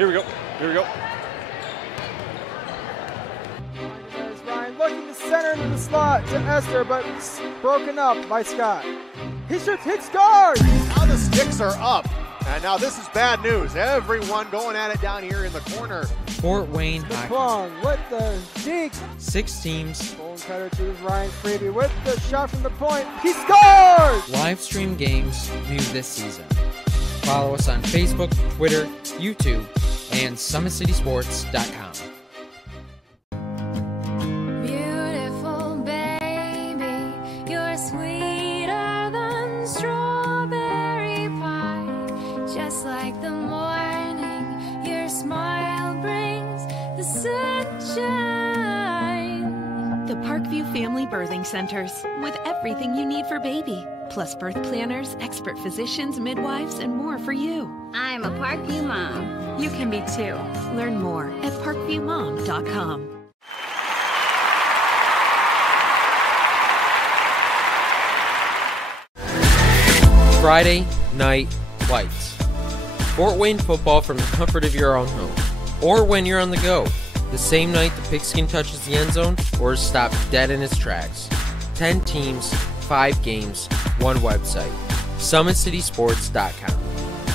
Here we go. There's Ryan looking to center into the slot to Esther, but it's broken up by Scott. He shoots, hits, scores! Now the sticks are up. And now this is bad news. Everyone going at it down here in the corner. Fort Wayne Hockey. McClung with the deke. 6 teams. Bone cutter to Ryan Freeby with the shot from the point. He scores! Live stream games new this season. Follow us on Facebook, Twitter, YouTube, and SummitCitySports.com. Beautiful baby, you're sweeter than strawberry pie. Just like the morning, your smile brings the sunshine. The Parkview Family Birthing Centers, with everything you need for baby, plus birth planners, expert physicians, midwives, and more for you. I'm a Parkview mom. You can be too. Learn more at parkviewmom.com. Friday Night Lights. Fort Wayne football from the comfort of your own home, or when you're on the go. The same night the pigskin touches the end zone or is stopped dead in its tracks. 10 teams, 5 games, 1 website. SummitCitySports.com.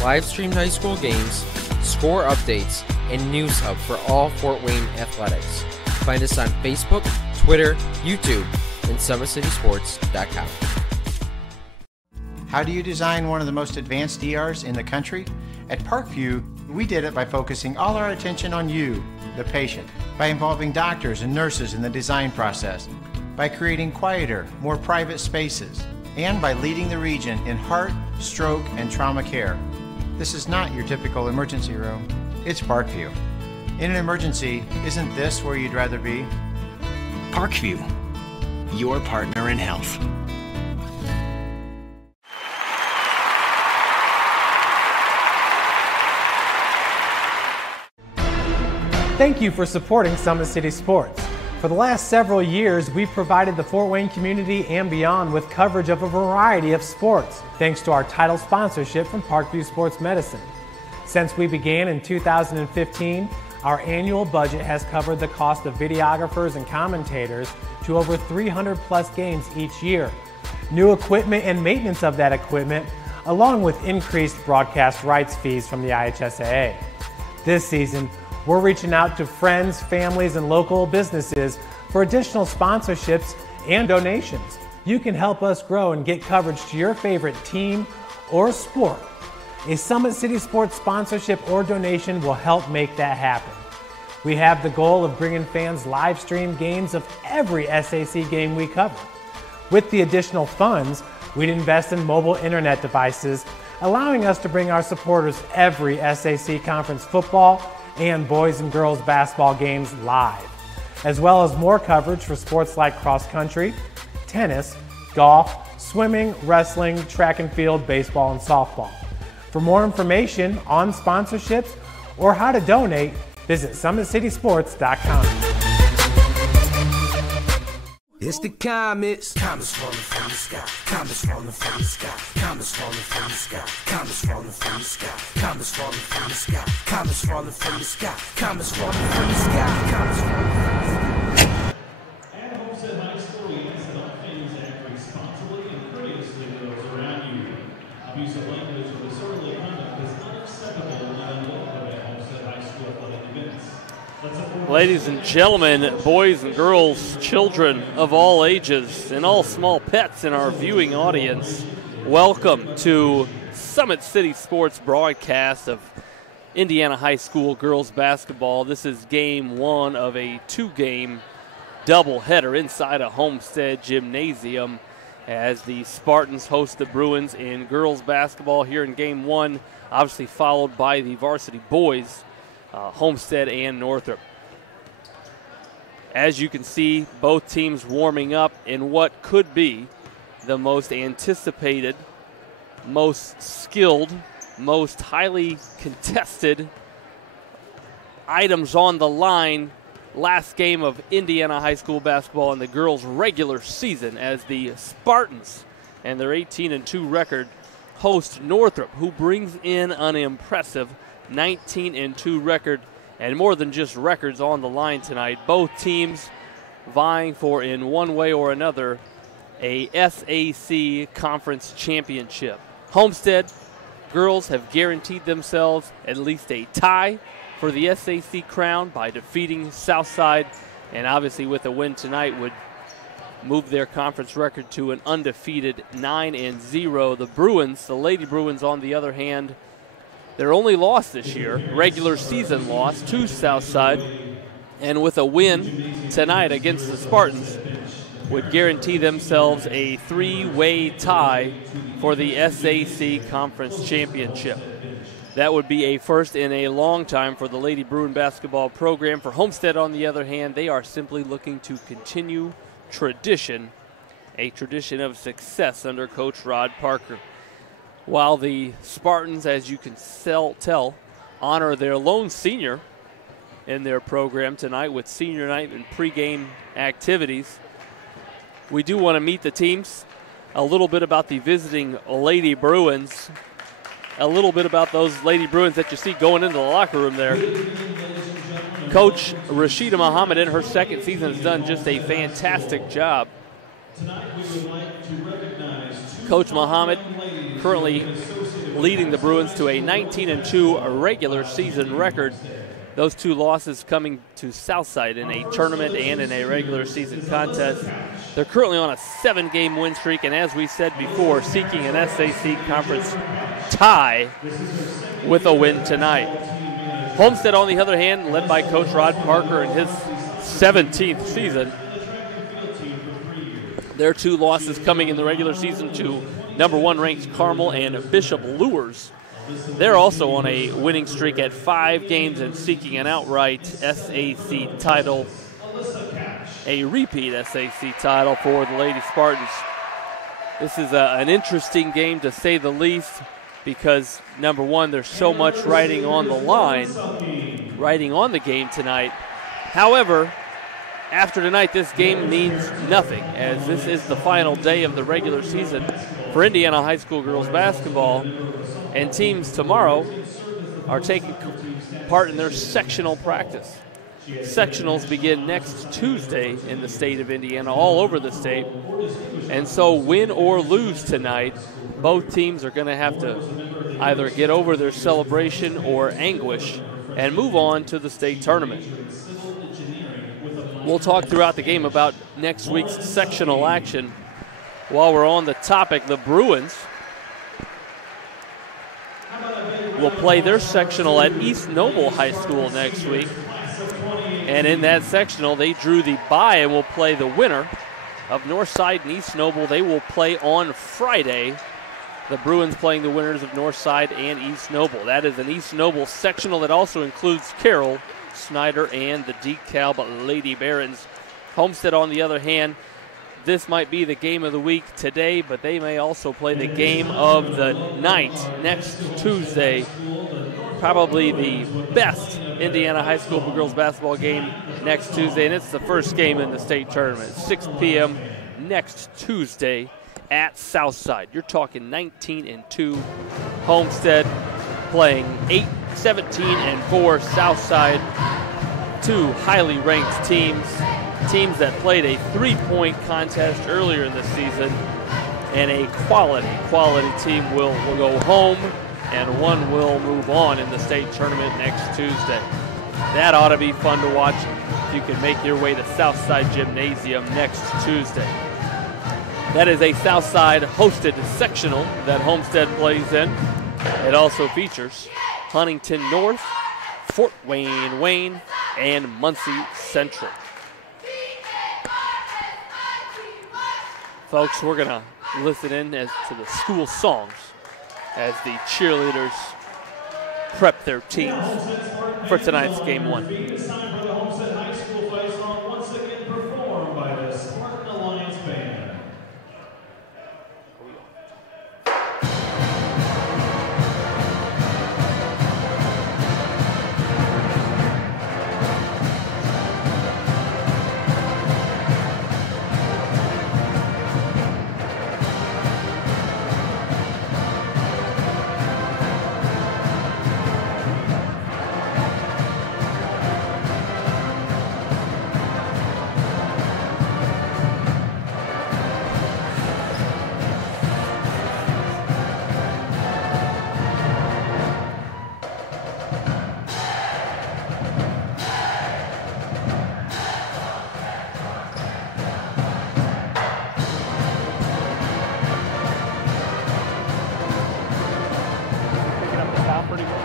Live streamed high school games, score updates, and news hub for all Fort Wayne athletics. Find us on Facebook, Twitter, YouTube, and SummitCitySports.com. How do you design one of the most advanced ERs in the country? At Parkview, we did it by focusing all our attention on you, the patient, by involving doctors and nurses in the design process, by creating quieter, more private spaces, and by leading the region in heart, stroke, and trauma care. This is not your typical emergency room. It's Parkview. In an emergency, isn't this where you'd rather be? Parkview, your partner in health. Thank you for supporting Summit City Sports. For the last several years, we've provided the Fort Wayne community and beyond with coverage of a variety of sports, thanks to our title sponsorship from Parkview Sports Medicine. Since we began in 2015, our annual budget has covered the cost of videographers and commentators to over 300 plus games each year. New equipment and maintenance of that equipment, along with increased broadcast rights fees from the IHSAA. This season, we're reaching out to friends, families, and local businesses for additional sponsorships and donations. You can help us grow and get coverage to your favorite team or sport. A Summit City Sports sponsorship or donation will help make that happen. We have the goal of bringing fans live stream games of every SAC game we cover. With the additional funds, we'd invest in mobile internet devices, allowing us to bring our supporters every SAC conference football and boys and girls basketball games live, as well as more coverage for sports like cross country, tennis, golf, swimming, wrestling, track and field, baseball, and softball. For more information on sponsorships or how to donate, visit SummitCitySports.com. It's the comets. Comets falling from the sky. Comets falling from the sky. Comets falling from the sky. Comets falling from the sky. Comets falling from the sky. Comets falling from the sky. Comets falling from the sky. Comets falling from the sky. At Homestead High School, we ask that all families act responsibly and courteously to those around you. Abusive language or disorderly conduct is unacceptable and unwelcome at Homestead High School athletic events. Ladies and gentlemen, boys and girls, children of all ages, and all small pets in our viewing audience, welcome to Summit City Sports broadcast of Indiana High School girls basketball. This is game 1 of a 2-game doubleheader inside a Homestead gymnasium as the Spartans host the Bruins in girls basketball here in game 1, obviously followed by the varsity boys, Homestead and Northrop. As you can see, both teams warming up in what could be the most anticipated, most skilled, most highly contested items on the line last game of Indiana High School basketball in the girls' regular season as the Spartans and their 18-2 record host Northrop, who brings in an impressive 19-2 record, and more than just records on the line tonight. Both teams vying for, in one way or another, a SAC conference championship. Homestead girls have guaranteed themselves at least a tie for the SAC crown by defeating Southside, and obviously with a win tonight would move their conference record to an undefeated 9-0. The Bruins, the Lady Bruins, on the other hand, their only loss this year, regular season loss to Southside, and with a win tonight against the Spartans, would guarantee themselves a three-way tie for the SAC Conference Championship. That would be a first in a long time for the Lady Bruin basketball program. For Homestead, on the other hand, they are simply looking to continue tradition, a tradition of success under Coach Rod Parker. While the Spartans, as you can tell, honor their lone senior in their program tonight with senior night and pregame activities. We do want to meet the teams, a little bit about the visiting Lady Bruins, a little bit about those Lady Bruins that you see going into the locker room there. Coach Rashida Muhammad in her second season has done just a fantastic job. Coach Muhammad currently leading the Bruins to a 19-2 regular season record. Those two losses coming to Southside in a tournament and in a regular season contest. They're currently on a 7-game win streak, and as we said before, seeking an SAC conference tie with a win tonight. Homestead, on the other hand, led by Coach Rod Parker in his 17th season. Their two losses coming in the regular season to number 1 ranked Carmel and Bishop Lures. They're also on a winning streak at 5 games and seeking an outright SAC title, a repeat SAC title for the Lady Spartans. This is an interesting game, to say the least, because number one, there's so much riding on the line, riding on the game tonight. However, after tonight, this game means nothing, as this is the final day of the regular season for Indiana high school girls basketball, and teams tomorrow are taking part in their sectional practice. Sectionals begin next Tuesday in the state of Indiana, all over the state, and so win or lose tonight, both teams are going to have to either get over their celebration or anguish and move on to the state tournament. We'll talk throughout the game about next week's sectional action. While we're on the topic, the Bruins will play their sectional at East Noble High School next week. And in that sectional, they drew the bye and will play the winner of Northside and East Noble. They will play on Friday. The Bruins playing the winners of Northside and East Noble. That is an East Noble sectional that also includes Carroll, Snyder, and the DeKalb Lady Barons. Homestead, on the other hand, this might be the game of the week today, but they may also play the game of the night next Tuesday. Probably the best Indiana high school girls basketball game next Tuesday, and it's the first game in the state tournament. 6 p.m. next Tuesday at Southside. You're talking 19-2. Homestead playing 17-4 Southside. Two highly ranked teams that played a 3-point contest earlier in the season, and a quality team will go home, and one will move on in the state tournament next Tuesday. That ought to be fun to watch if you can make your way to Southside Gymnasium next Tuesday. That is a Southside hosted sectional that Homestead plays in. It also features Huntington North, Fort Wayne, and Muncie Central. Folks, we're going to listen in as to the school songs as the cheerleaders prep their teams for tonight's Game 1. It's time for the Homestead High School fight song, once again performed by the Spartan Alliance Band. pretty much.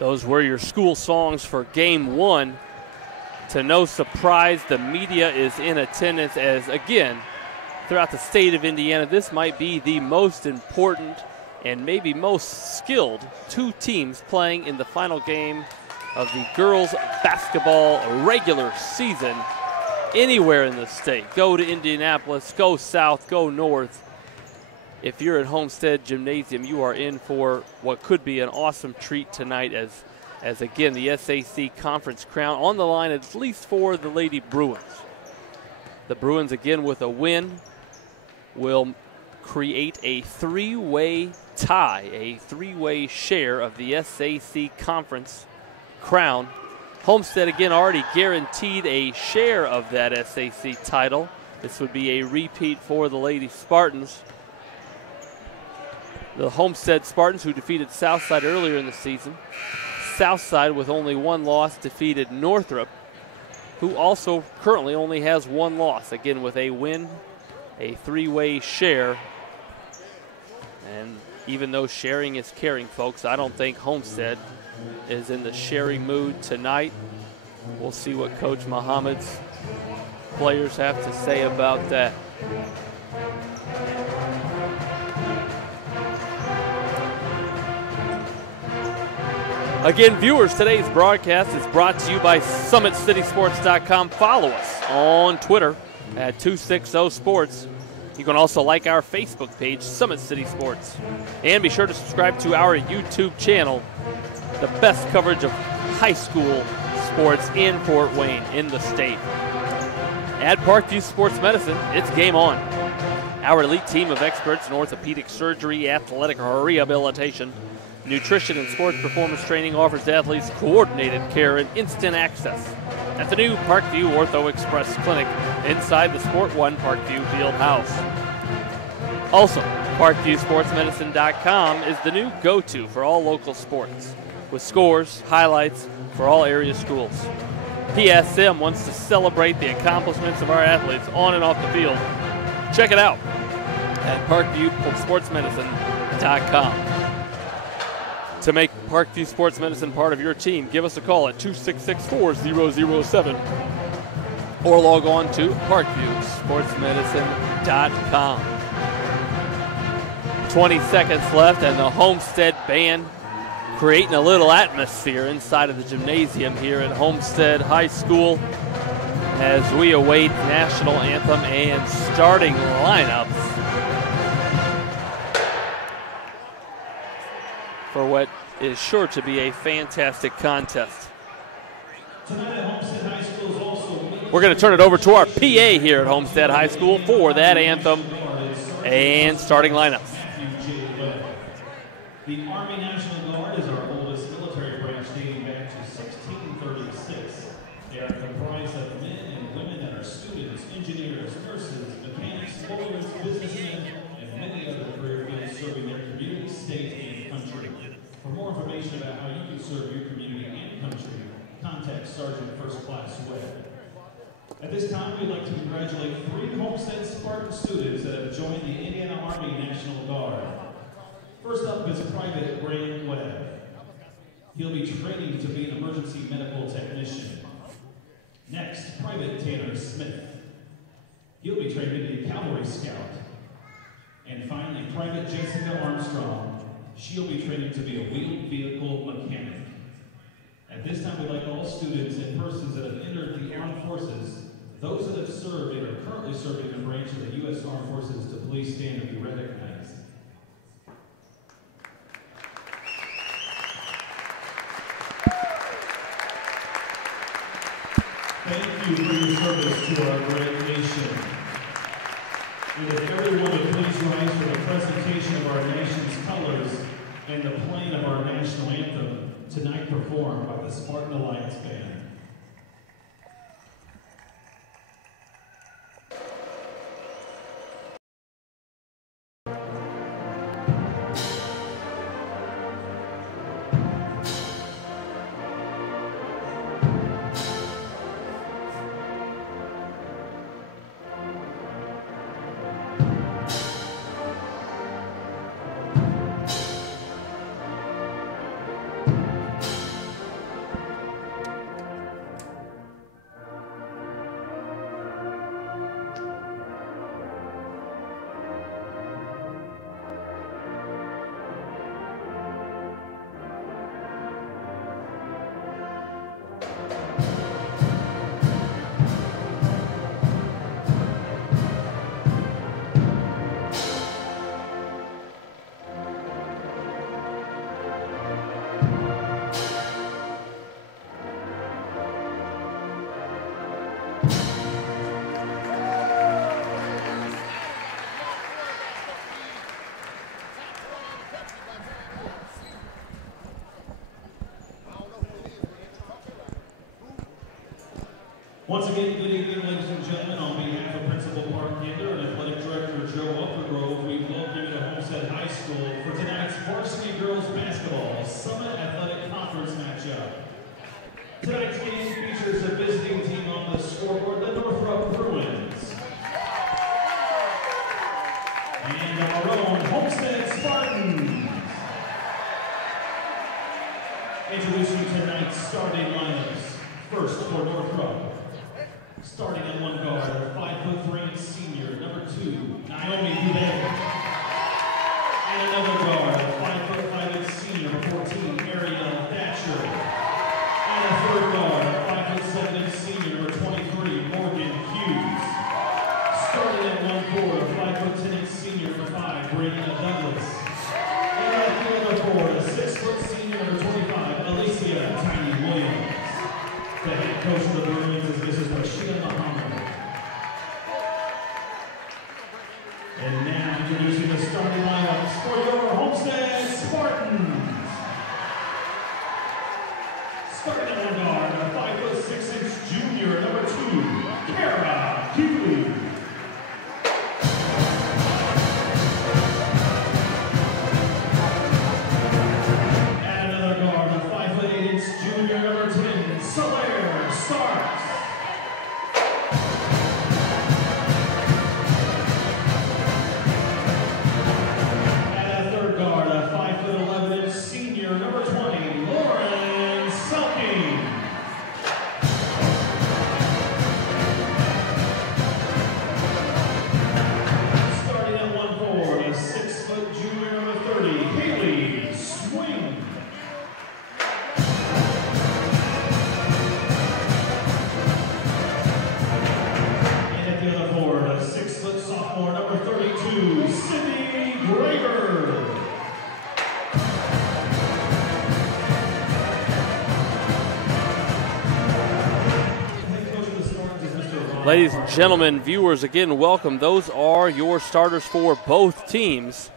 Those were your school songs for Game 1. To no surprise, the media is in attendance as, again, throughout the state of Indiana, this might be the most important and maybe most skilled two teams playing in the final game of the girls basketball regular season anywhere in the state. Go to Indianapolis, go south, go north. If you're at Homestead Gymnasium, you are in for what could be an awesome treat tonight as again, the SAC Conference crown on the line, at least for the Lady Bruins. The Bruins, again, with a win, will create a three-way tie, a three-way share of the SAC Conference crown. Homestead, again, already guaranteed a share of that SAC title. This would be a repeat for the Lady Spartans. The Homestead Spartans, who defeated Southside earlier in the season. Southside, with only one loss, defeated Northrop, who also currently only has one loss. Again, with a win, a three-way share. And even though sharing is caring, folks, I don't think Homestead is in the sharing mood tonight. We'll see what Coach Muhammad's players have to say about that. Again, viewers, today's broadcast is brought to you by SummitCitySports.com. Follow us on Twitter at 260sports. You can also like our Facebook page, Summit City Sports. And be sure to subscribe to our YouTube channel, the best coverage of high school sports in Fort Wayne, in the state. At Parkview Sports Medicine, it's game on. Our elite team of experts in orthopedic surgery, athletic rehabilitation, nutrition, and sports performance training offers athletes coordinated care and instant access at the new Parkview Ortho Express Clinic inside the Sport One Parkview Field House. Also, ParkviewSportsMedicine.com is the new go-to for all local sports, with scores, highlights for all area schools. PSM wants to celebrate the accomplishments of our athletes on and off the field. Check it out at ParkviewSportsMedicine.com. To make Parkview Sports Medicine part of your team, give us a call at 266-4007 or log on to ParkviewSportsMedicine.com. 20 seconds left, and the Homestead band creating a little atmosphere inside of the gymnasium here at Homestead High School as we await national anthem and starting lineups for what is sure to be a fantastic contest. We're going to turn it over to our PA here at Homestead High School for that anthem and starting lineups. The Army National Guard is our oldest military branch, dating back to 1636. They are comprised of men and women that are students, engineers, nurses, mechanics, lawyers, businessmen, and many other career fields serving their community, state, and country. For more information about how you can serve your community and country, contact Sergeant First Class Webb. At this time, we'd like to congratulate 3 Homestead Spartan students that have joined the Indiana Army National Guard. First up is Private Graham Webb. He'll be training to be an emergency medical technician. Next, Private Tanner Smith. He'll be trained to be a cavalry scout. And finally, Private Jessica Armstrong. She'll be training to be a wheeled vehicle mechanic. At this time, we'd like all students and persons that have entered the armed forces, those that have served and are currently serving in a branch of the U.S. Armed Forces, to please stand and be recognized. Thank you for your service to our great nation. And if everyone would please rise for the presentation of our nation's colors and the playing of our national anthem, tonight performed by the Spartan Alliance Band. Once again, good evening, ladies and gentlemen. On behalf of Principal Park Ginder and Athletic Director Joe Uppergrove, we welcome you to Homestead High School for tonight's varsity girls basketball Summit Athletic Conference matchup. Tonight's game features a visiting team on the scoreboard, the Northrop Bruins, and our own Homestead Spartans. Introducing tonight's starting lineups. First for Northrop. Starting at one guard, 5'3" senior, number 2, Naomi Goudet. And another guard, 5'5" senior, number 14, Ariel Thatcher. And a third guard, 5'7" senior, number 23, Morgan Hughes. Starting at one forward, 5'10" senior, number 5, Brandon Douglas. And at the other forward, a 6' senior, number 25, Alicia Tiny Williams. The head coach of the Bruins is Mrs. Rashida Mahoney. And now introducing the starting lineups for your Homestead Spartans. Starting at one guard, a 5'6" junior, number 2, Kara Keeley. And another guard, a 5'8" junior, number 10, Solaire Starks. And a third guard, a 5'11" senior, number 20, Lauren Selking. Starting at one forward, a 6' junior, number 30, Haley Swing. A 6' sophomore, number 32, Sydney Graver. Ladies and gentlemen, viewers, again, welcome. Those are your starters for both teams.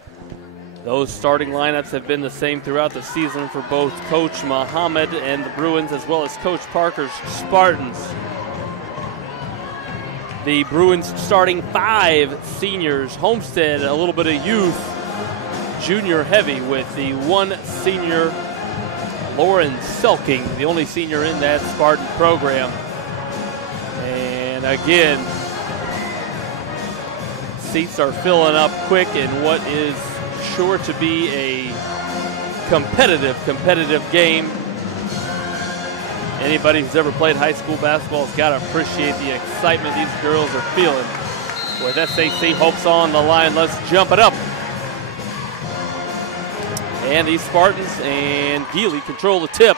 Those starting lineups have been the same throughout the season for both Coach Muhammad and the Bruins, as well as Coach Parker's Spartans. The Bruins starting 5 seniors. Homestead, a little bit of youth, junior heavy with the 1 senior, Lauren Selking, the only senior in that Spartan program. And again, seats are filling up quick in what is sure to be a competitive game. Anybody who's ever played high school basketball has got to appreciate the excitement these girls are feeling. With SAC hopes on the line, let's jump it up. And these Spartans and Geely control the tip.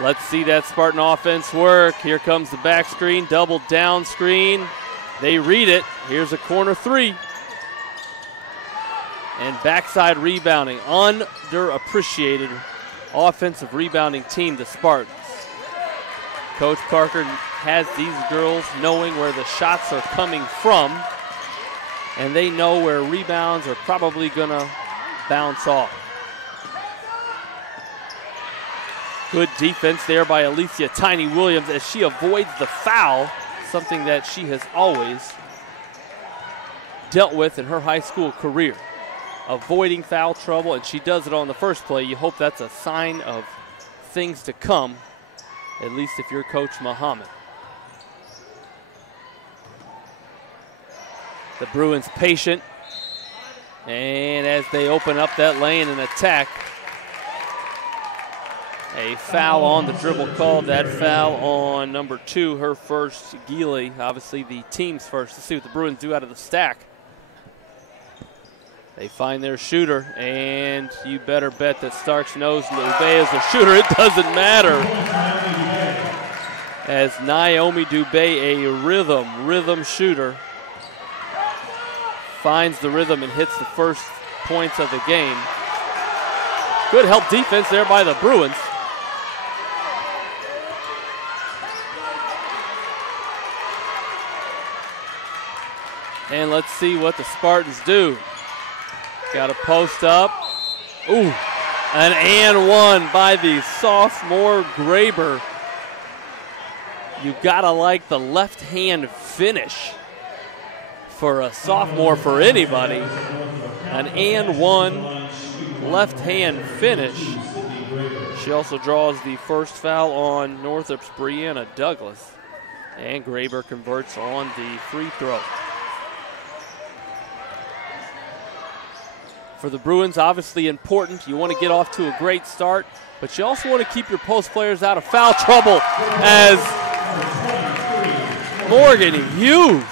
Let's see that Spartan offense work. Here comes the back screen, double down screen. They read it. Here's a corner 3. And backside rebounding, underappreciated offensive rebounding team, the Spartans. Coach Parker has these girls knowing where the shots are coming from, and they know where rebounds are probably going to bounce off. Good defense there by Alicia Tiny Williams as she avoids the foul, something that she has always dealt with in her high school career. Avoiding foul trouble, and she does it on the first play. You hope that's a sign of things to come, at least if you're Coach Muhammad. The Bruins patient, and as they open up that lane and attack, a foul on the dribble called. That foul on number 2, her first, Geely, obviously the team's first. Let's see what the Bruins do out of the stack. They find their shooter, and you better bet that Starks knows Dubé is the shooter. It doesn't matter. As Naomi Dubé, a rhythm shooter, finds the rhythm and hits the first points of the game. Good help defense there by the Bruins. And let's see what the Spartans do. Got a post up. Ooh, an and one by the sophomore Graber. You gotta like the left hand finish for a sophomore, for anybody. An and one left hand finish. She also draws the first foul on Northrop's Brianna Douglas. And Graber converts on the free throw. For the Bruins, obviously important. You want to get off to a great start, but you also want to keep your post players out of foul trouble as Morgan Hughes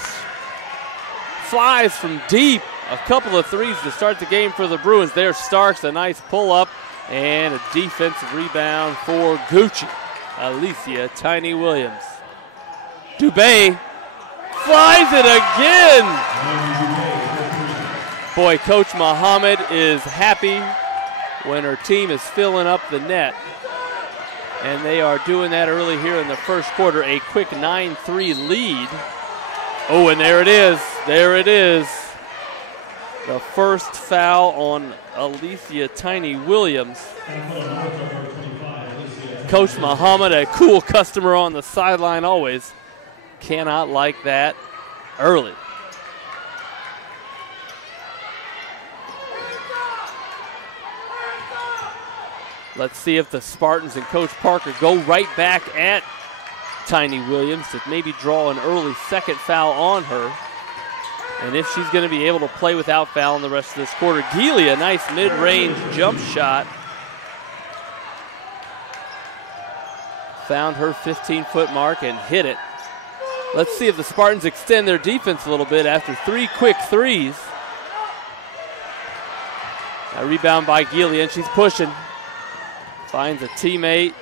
flies from deep. A couple of threes to start the game for the Bruins. There's Starks, a nice pull-up, and a defensive rebound for Gucci. Alicia Tiny Williams. Dubé flies it again. Boy, Coach Muhammad is happy when her team is filling up the net. And they are doing that early here in the first quarter. A quick 9-3 lead. Oh, and there it is. There it is. The first foul on Alicia Tiny Williams. Coach Muhammad, a cool customer on the sideline always. Cannot like that early. Let's see if the Spartans and Coach Parker go right back at Tiny Williams to maybe draw an early second foul on her. And if she's going to be able to play without fouling the rest of this quarter. Geely, a nice mid-range jump shot. Found her 15-foot mark and hit it. Let's see if the Spartans extend their defense a little bit after 3 quick threes. A rebound by Geely, and she's pushing. Finds a teammate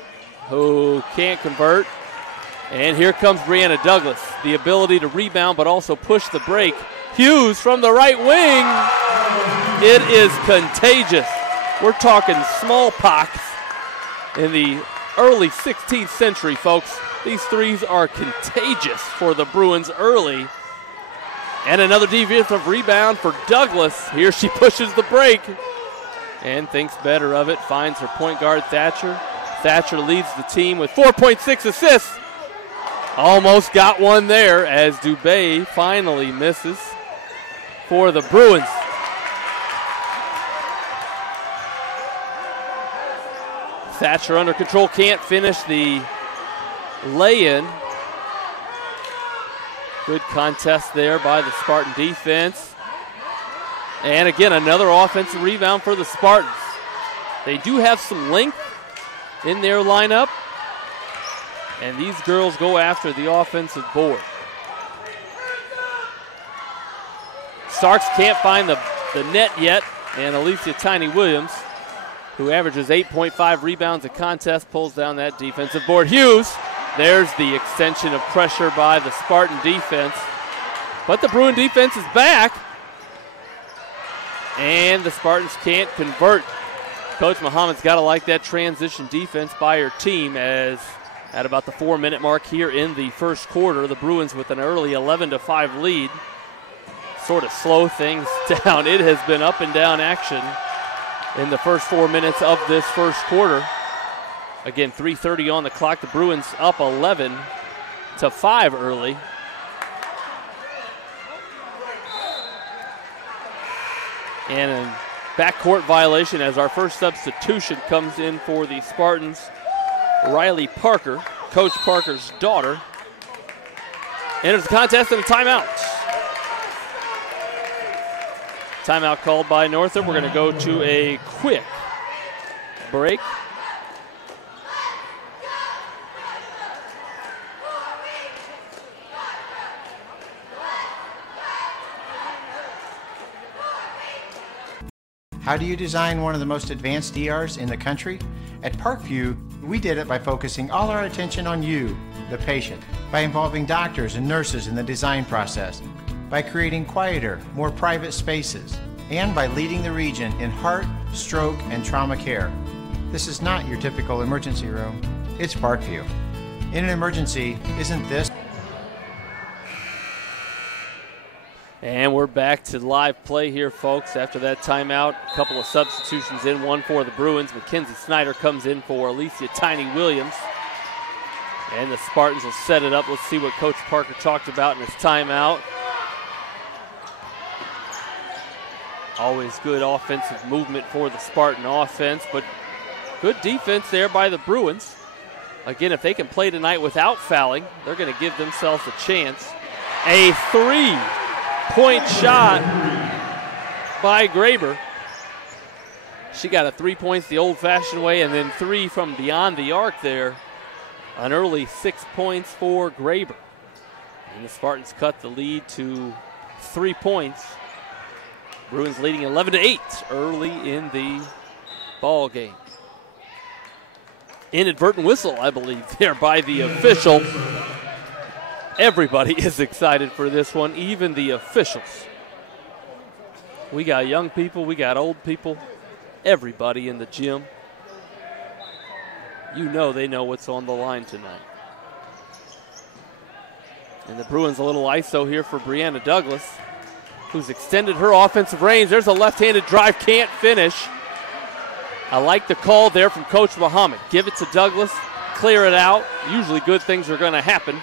who can't convert. And here comes Brianna Douglas. The ability to rebound but also push the break. Hughes from the right wing. It is contagious. We're talking smallpox in the early 16th century, folks. These threes are contagious for the Bruins early. And another defensive rebound for Douglas. Here she pushes the break and thinks better of it. Finds her point guard, Thatcher. Thatcher leads the team with 4.6 assists. Almost got one there as Dubé finally misses for the Bruins. Thatcher under control, can't finish the lay-in. Good contest there by the Spartan defense. And again, another offensive rebound for the Spartans. They do have some length in their lineup, and these girls go after the offensive board. Starks can't find the net yet, and Alicia Tiny Williams, who averages 8.5 rebounds a contest, pulls down that defensive board. Hughes, there's the extension of pressure by the Spartan defense. But the Bruin defense is back, and the Spartans can't convert. Coach Muhammad's got to like that transition defense by her team as At about the 4-minute mark here in the first quarter, the Bruins with an early 11-5 lead sort of slow things down. It has been up and down action in the first 4 minutes of this first quarter. Again, 3:30 on the clock. The Bruins up 11-5 early. And a backcourt violation as our first substitution comes in for the Spartans. Riley Parker, Coach Parker's daughter, enters the contest in a timeout. Timeout called by Northrop. We're going to go to a quick break. How do you design one of the most advanced ERs in the country? At Parkview, we did it by focusing all our attention on you, the patient, by involving doctors and nurses in the design process, by creating quieter, more private spaces, and by leading the region in heart, stroke, and trauma care. This is not your typical emergency room. It's Parkview. In an emergency, isn't this? And we're back to live play here, folks. After that timeout, a couple of substitutions in, one for the Bruins. Mackenzie Snyder comes in for Alicia Tiny Williams. And the Spartans will set it up. Let's see what Coach Parker talked about in his timeout. Always good offensive movement for the Spartan offense, but good defense there by the Bruins. Again, if they can play tonight without fouling, they're going to give themselves a chance. A three-point shot by Graber. She got a 3 points the old-fashioned way and then 3 from beyond the arc there. An early 6 points for Graber. And the Spartans cut the lead to 3 points. Bruins leading 11-8 early in the ball game. Inadvertent whistle, I believe, there by the official. Everybody is excited for this one, even the officials. We got young people, we got old people, everybody in the gym. You know they know what's on the line tonight. And the Bruins a little ISO here for Brianna Douglas, who's extended her offensive range. There's a left-handed drive, can't finish. I like the call there from Coach Muhammad. Give it to Douglas, clear it out. Usually good things are going to happen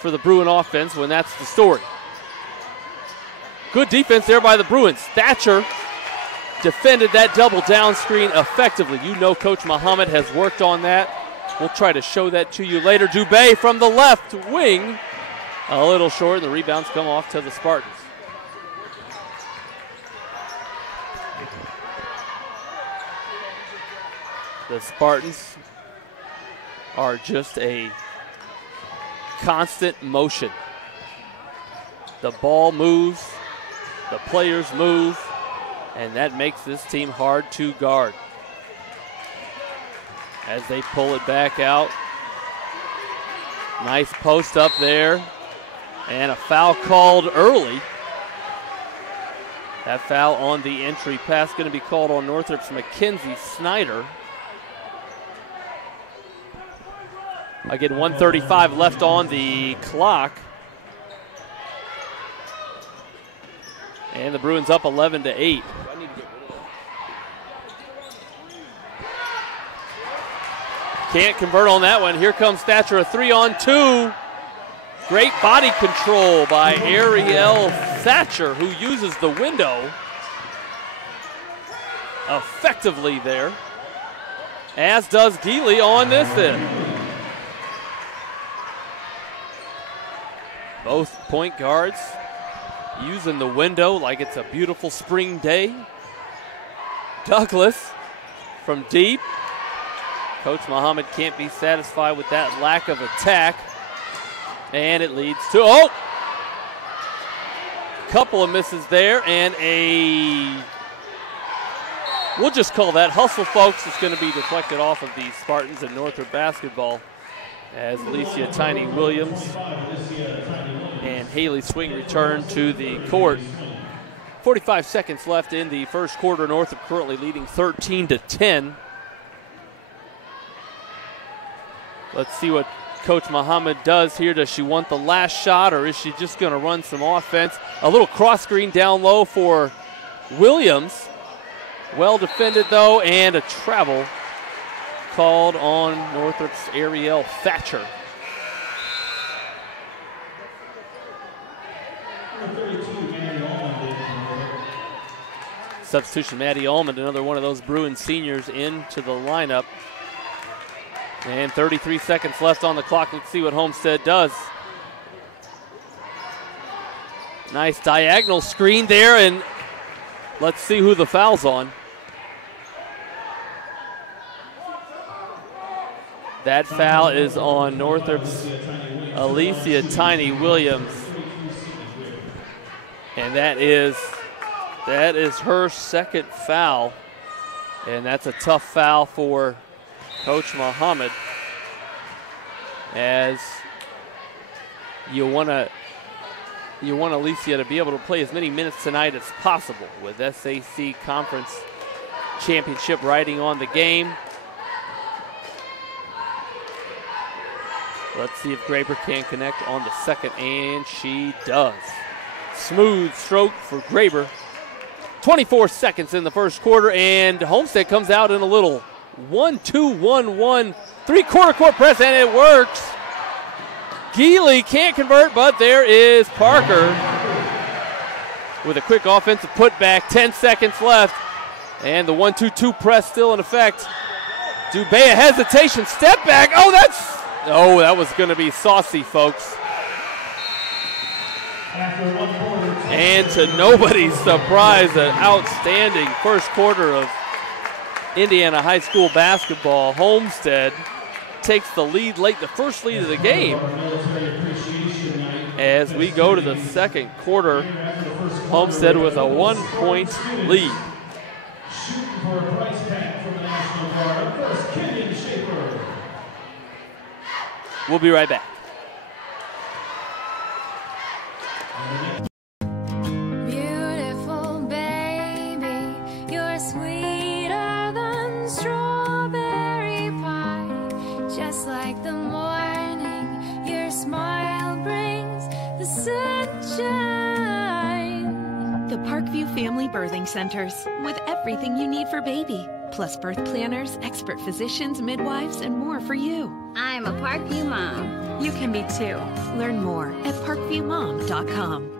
for the Bruin offense when that's the story. Good defense there by the Bruins. Thatcher defended that double down screen effectively. You know Coach Muhammad has worked on that. We'll try to show that to you later. Dubé from the left wing. A little short. The rebounds come off to the Spartans. The Spartans are just a constant motion. The ball moves, the players move, and that makes this team hard to guard. As they pull it back out. Nice post up there, and a foul called early. That foul on the entry pass going to be called on Northrop's Mackenzie Snyder. Again, 1:35 left on the clock. And the Bruins up 11-8. Can't convert on that one. Here comes Thatcher, a 3-on-2. Great body control by Ariel Thatcher, who uses the window effectively there, as does Geely on this end. Both point guards using the window like it's a beautiful spring day. Douglas from deep. Coach Muhammad can't be satisfied with that lack of attack. And it leads to, oh! Couple of misses there and we'll just call that hustle, folks. It's going to be deflected off of the Spartans and Northrop basketball as Alicia Tiny Williams and Haley Swing return to the court. 45 seconds left in the first quarter. Northrop currently leading 13-10. Let's see what Coach Muhammad does here. Does she want the last shot, or is she just going to run some offense? A little cross screen down low for Williams. Well defended, though, and a travel called on Northrop's Ariel Thatcher. Substitution Maddie Almond, another one of those Bruin seniors, into the lineup. And 33 seconds left on the clock. Let's see what Homestead does. Nice diagonal screen there, and let's see who the foul's on. That foul is on Northrop's Alicia Tiny Williams. And that is her second foul. And that's a tough foul for Coach Muhammad, as you want Alicia to be able to play as many minutes tonight as possible with SAC Conference Championship riding on the game. Let's see if Graber can connect on the second, and she does. Smooth stroke for Graber. 24 seconds in the first quarter, and Homestead comes out in a little 1-2-1-1 three-quarter court press, and it works. Geely can't convert, but there is Parker with a quick offensive putback. 10 seconds left, and the 1-2-2 press still in effect. Dubé, a hesitation, step back. Oh, that was going to be saucy, folks. And to nobody's surprise, an outstanding first quarter of Indiana high school basketball. Homestead takes the lead late, the first lead of the game. As we go to the second quarter, Homestead with a 1-point lead. We'll be right back. Beautiful baby, you're sweeter than strawberry pie. Just like the morning, your smile brings the sunshine. The Parkview Family Birthing Centers, with everything you need for baby, plus birth planners, expert physicians, midwives, and more for you. I'm a Parkview mom. You can be too. Learn more at parkviewmom.com.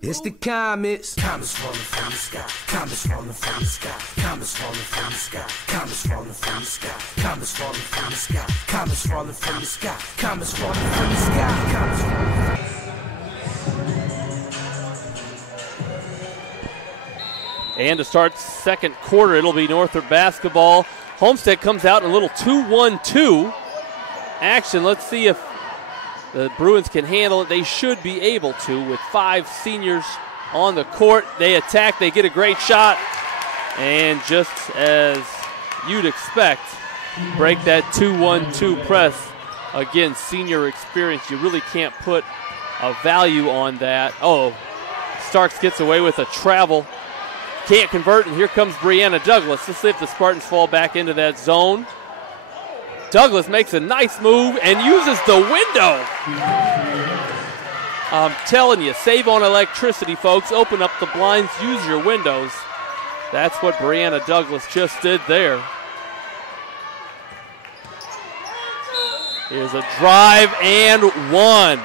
It's the comets. Comets falling from the sky. Comets falling from the sky. Comets falling from the sky. Comets falling from the sky. Comets falling from the sky. Comets falling from the sky. Comets falling from the sky. Comets falling. And to start second quarter, it'll be Northrop basketball. Homestead comes out in a little 2-1-2 action. Let's see if the Bruins can handle it. They should be able to, with 5 seniors on the court. They attack, they get a great shot, and just as you'd expect, break that 2-1-2 press. Again, senior experience, you really can't put a value on that. Oh, Starks gets away with a travel. Can't convert, and here comes Brianna Douglas. Let's see if the Spartans fall back into that zone. Douglas makes a nice move and uses the window. I'm telling you, save on electricity, folks. Open up the blinds, use your windows. That's what Brianna Douglas just did there. Here's a drive and one.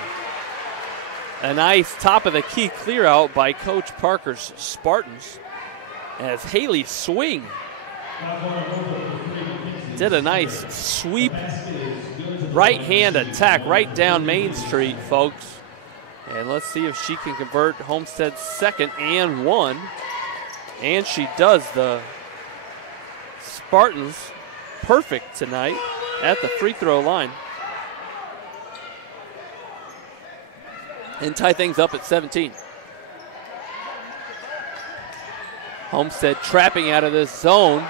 A nice top of the key clear out by Coach Parker's Spartans, as Haley Swing did a nice sweep right hand attack right down Main Street, folks. And let's see if she can convert Homestead's second and one. And she does. The Spartans perfect tonight at the free throw line. And tie things up at 17. Homestead trapping out of this zone.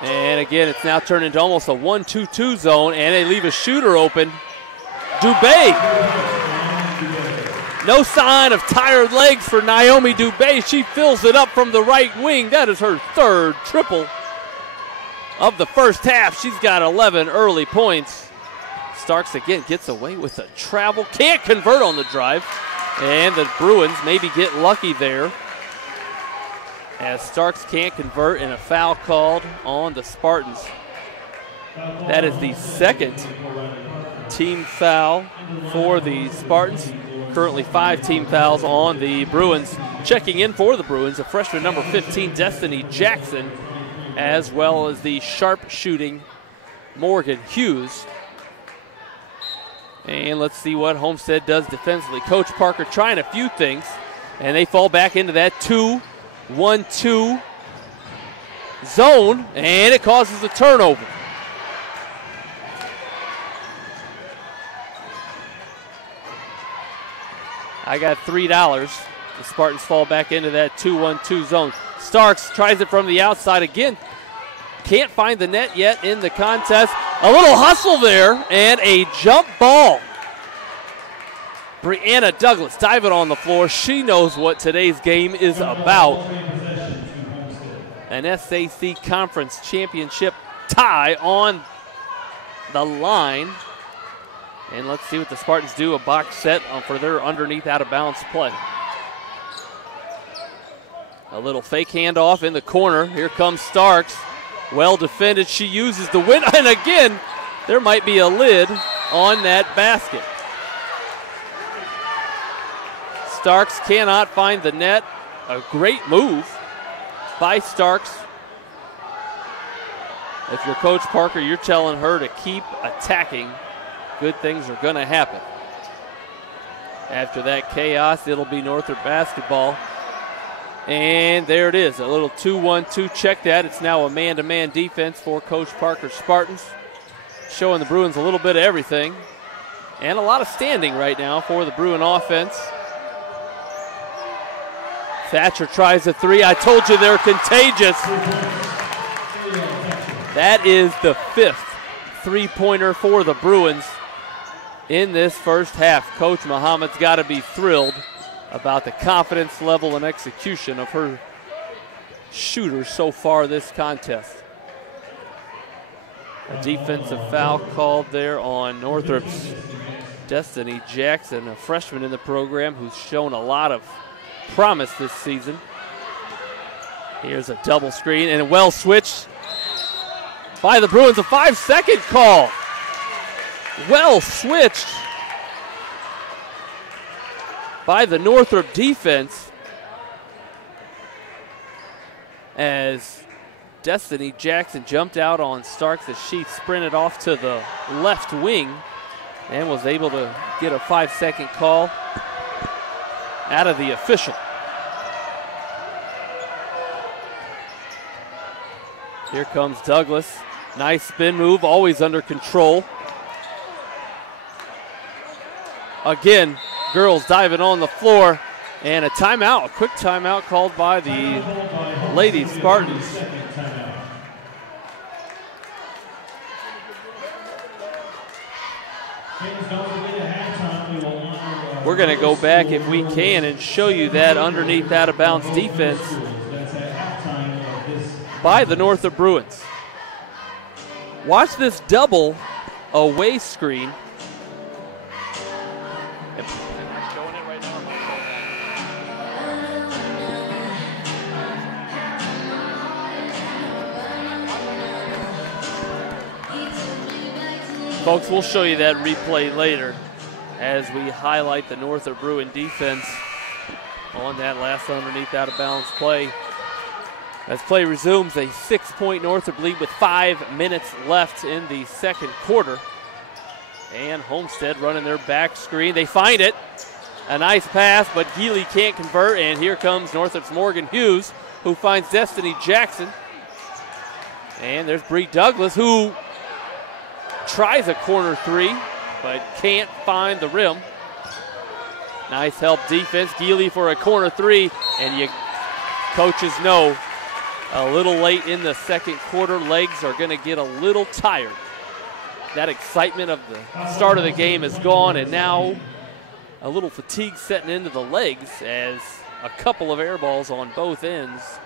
And again, it's now turned into almost a 1-2-2 zone, and they leave a shooter open. Dubé. No sign of tired legs for Naomi Dubé. She fills it up from the right wing. That is her third triple of the first half. She's got 11 early points. Starks again gets away with a travel. Can't convert on the drive. And the Bruins maybe get lucky there, as Starks can't convert and a foul called on the Spartans. That is the second team foul for the Spartans. Currently 5 team fouls on the Bruins. Checking in for the Bruins, a freshman number 15, Destiny Jackson, as well as the sharp-shooting Morgan Hughes. And let's see what Homestead does defensively. Coach Parker trying a few things, and they fall back into that 2-1-2 zone, and it causes a turnover. I got $3. The Spartans fall back into that 2-1-2 zone. Starks tries it from the outside again. Can't find the net yet in the contest. A little hustle there and a jump ball. Brianna Douglas diving on the floor. She knows what today's game is about. An SAC Conference Championship tie on the line. And let's see what the Spartans do, a box set for their underneath out-of-bounds play. A little fake handoff in the corner. Here comes Starks. Well defended. She uses the win. And again, there might be a lid on that basket. Starks cannot find the net. A great move by Starks. If you're Coach Parker, you're telling her to keep attacking. Good things are going to happen. After that chaos, it'll be Northrop basketball. And there it is, a little 2-1-2. Check that. It's now a man-to-man defense for Coach Parker's Spartans. Showing the Bruins a little bit of everything. And a lot of standing right now for the Bruin offense. Thatcher tries a three. I told you they're contagious. That is the 5th three-pointer for the Bruins in this first half. Coach Muhammad's got to be thrilled about the confidence level and execution of her shooters so far this contest. A defensive foul called there on Northrop's Destiny Jackson, a freshman in the program who's shown a lot of promise this season. Here's a double screen and a well switched by the Bruins, a 5-second call. Well switched by the Northrop defense as Destiny Jackson jumped out on Starks as she sprinted off to the left wing and was able to get a 5-second call out of the official. Here comes Douglas. Nice spin move, always under control. Again, girls diving on the floor, and a timeout, a quick timeout called by the Lady Spartans. We're going to go back, if we can, and show you that underneath out-of-bounds defense by the Northrop Bruins. Watch this double away screen. Folks, we'll show you that replay later as we highlight the Northrop Bruin defense on that last underneath out-of-bounds play. As play resumes, a 6-point Northrop lead with 5 minutes left in the second quarter. And Homestead running their back screen. They find it. A nice pass, but Geely can't convert. And here comes Northrop's Morgan Hughes, who finds Destiny Jackson. And there's Bree Douglas, who tries a corner three, but can't find the rim. Nice help defense. Geely for a corner three, and you coaches know a little late in the second quarter, legs are going to get a little tired. That excitement of the start of the game is gone, and now a little fatigue setting into the legs as a couple of air balls on both ends.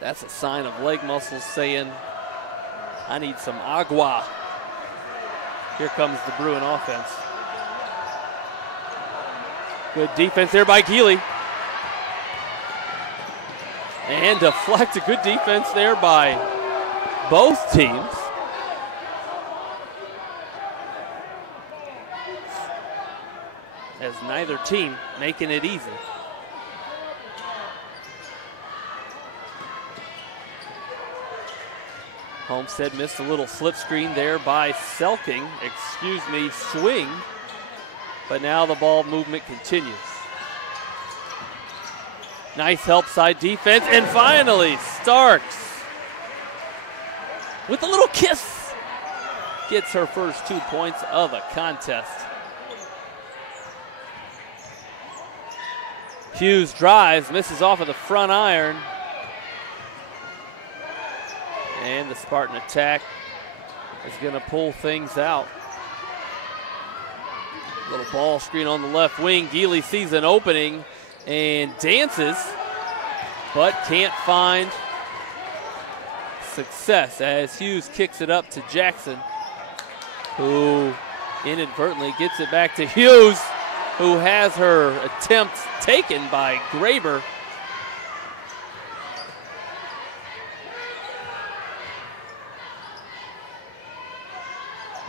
That's a sign of leg muscles saying, I need some agua. Here comes the Bruin offense. Good defense there by Geely. And deflected. Good defense there by both teams. As neither team making it easy. Homestead missed a little slip screen there by swing. But now the ball movement continues. Nice help side defense, and finally Starks with a little kiss gets her first 2 points of the contest. Hughes drives, misses off of the front iron. And the Spartan attack is going to pull things out. Little ball screen on the left wing. Geely sees an opening and dances, but can't find success as Hughes kicks it up to Jackson, who inadvertently gets it back to Hughes, who has her attempt taken by Graber.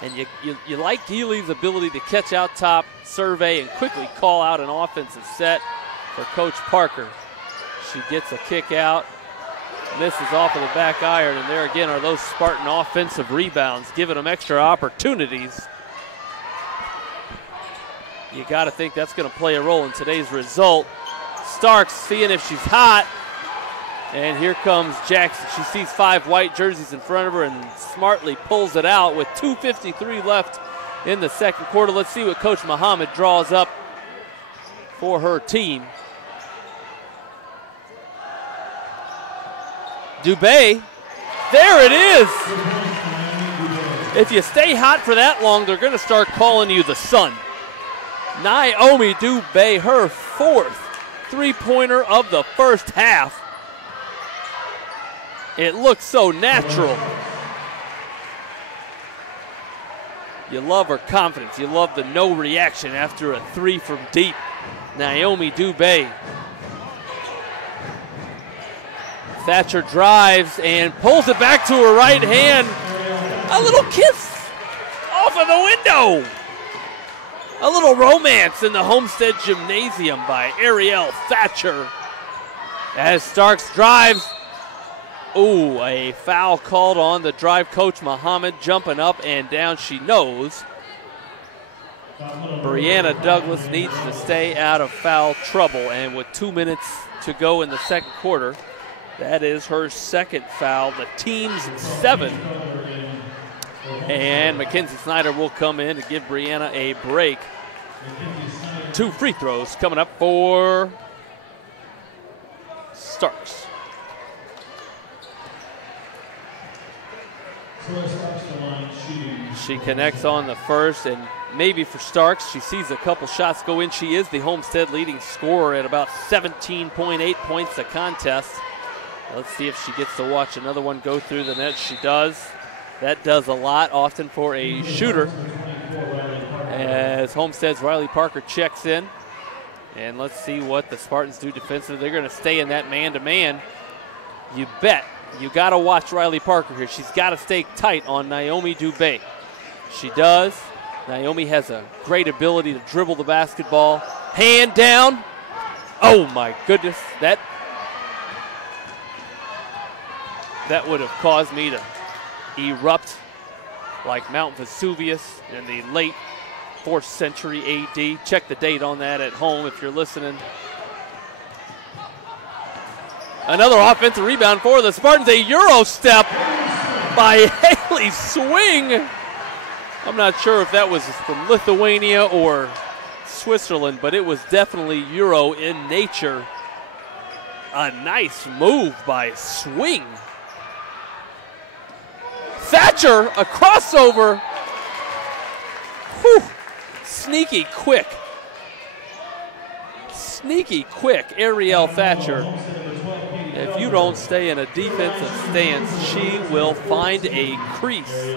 And you like Geely's ability to catch out top, survey, and quickly call out an offensive set for Coach Parker. She gets a kick out, misses off of the back iron, and there again are those Spartan offensive rebounds, giving them extra opportunities. You got to think that's going to play a role in today's result. Starks seeing if she's hot. And here comes Jackson. She sees 5 white jerseys in front of her and smartly pulls it out with 2:53 left in the second quarter. Let's see what Coach Muhammad draws up for her team. Dubé, there it is. If you stay hot for that long, they're going to start calling you the sun. Naomi Dubé, her 4th three-pointer of the first half. It looks so natural. You love her confidence. You love the no reaction after a 3 from deep. Naomi Dubé. Thatcher drives and pulls it back to her right hand. A little kiss off of the window. A little romance in the Homestead Gymnasium by Ariel Thatcher. As Starks drives. Ooh, a foul called on the drive. Coach Muhammad jumping up and down. She knows Brianna Douglas needs to stay out of foul trouble. And with 2 minutes to go in the second quarter, that is her second foul. The team's 7. And Mackenzie Snyder will come in to give Brianna a break. 2 free throws coming up for Starks. She connects on the first, and maybe for Starks, she sees a couple shots go in. She is the Homestead leading scorer at about 17.8 points a contest. Let's see if she gets to watch another one go through the net. She does. That does a lot, often for a shooter. As Homestead's Riley Parker checks in. And let's see what the Spartans do defensively. They're going to stay in that man-to-man. You bet. You got to watch Riley Parker here. She's got to stay tight on Naomi Dubé. She does. Naomi has a great ability to dribble the basketball. Hand down. Oh, my goodness. That would have caused me to erupt like Mount Vesuvius in the late 4th century AD. Check the date on that at home if you're listening. Another offensive rebound for the Spartans. A Euro step by Haley Swing. I'm not sure if that was from Lithuania or Switzerland, but it was definitely Euro in nature. A nice move by Swing. Thatcher, a crossover. Whew. Sneaky quick sneaky quick Ariel Thatcher. If you don't stay in a defensive stance, she will find a crease.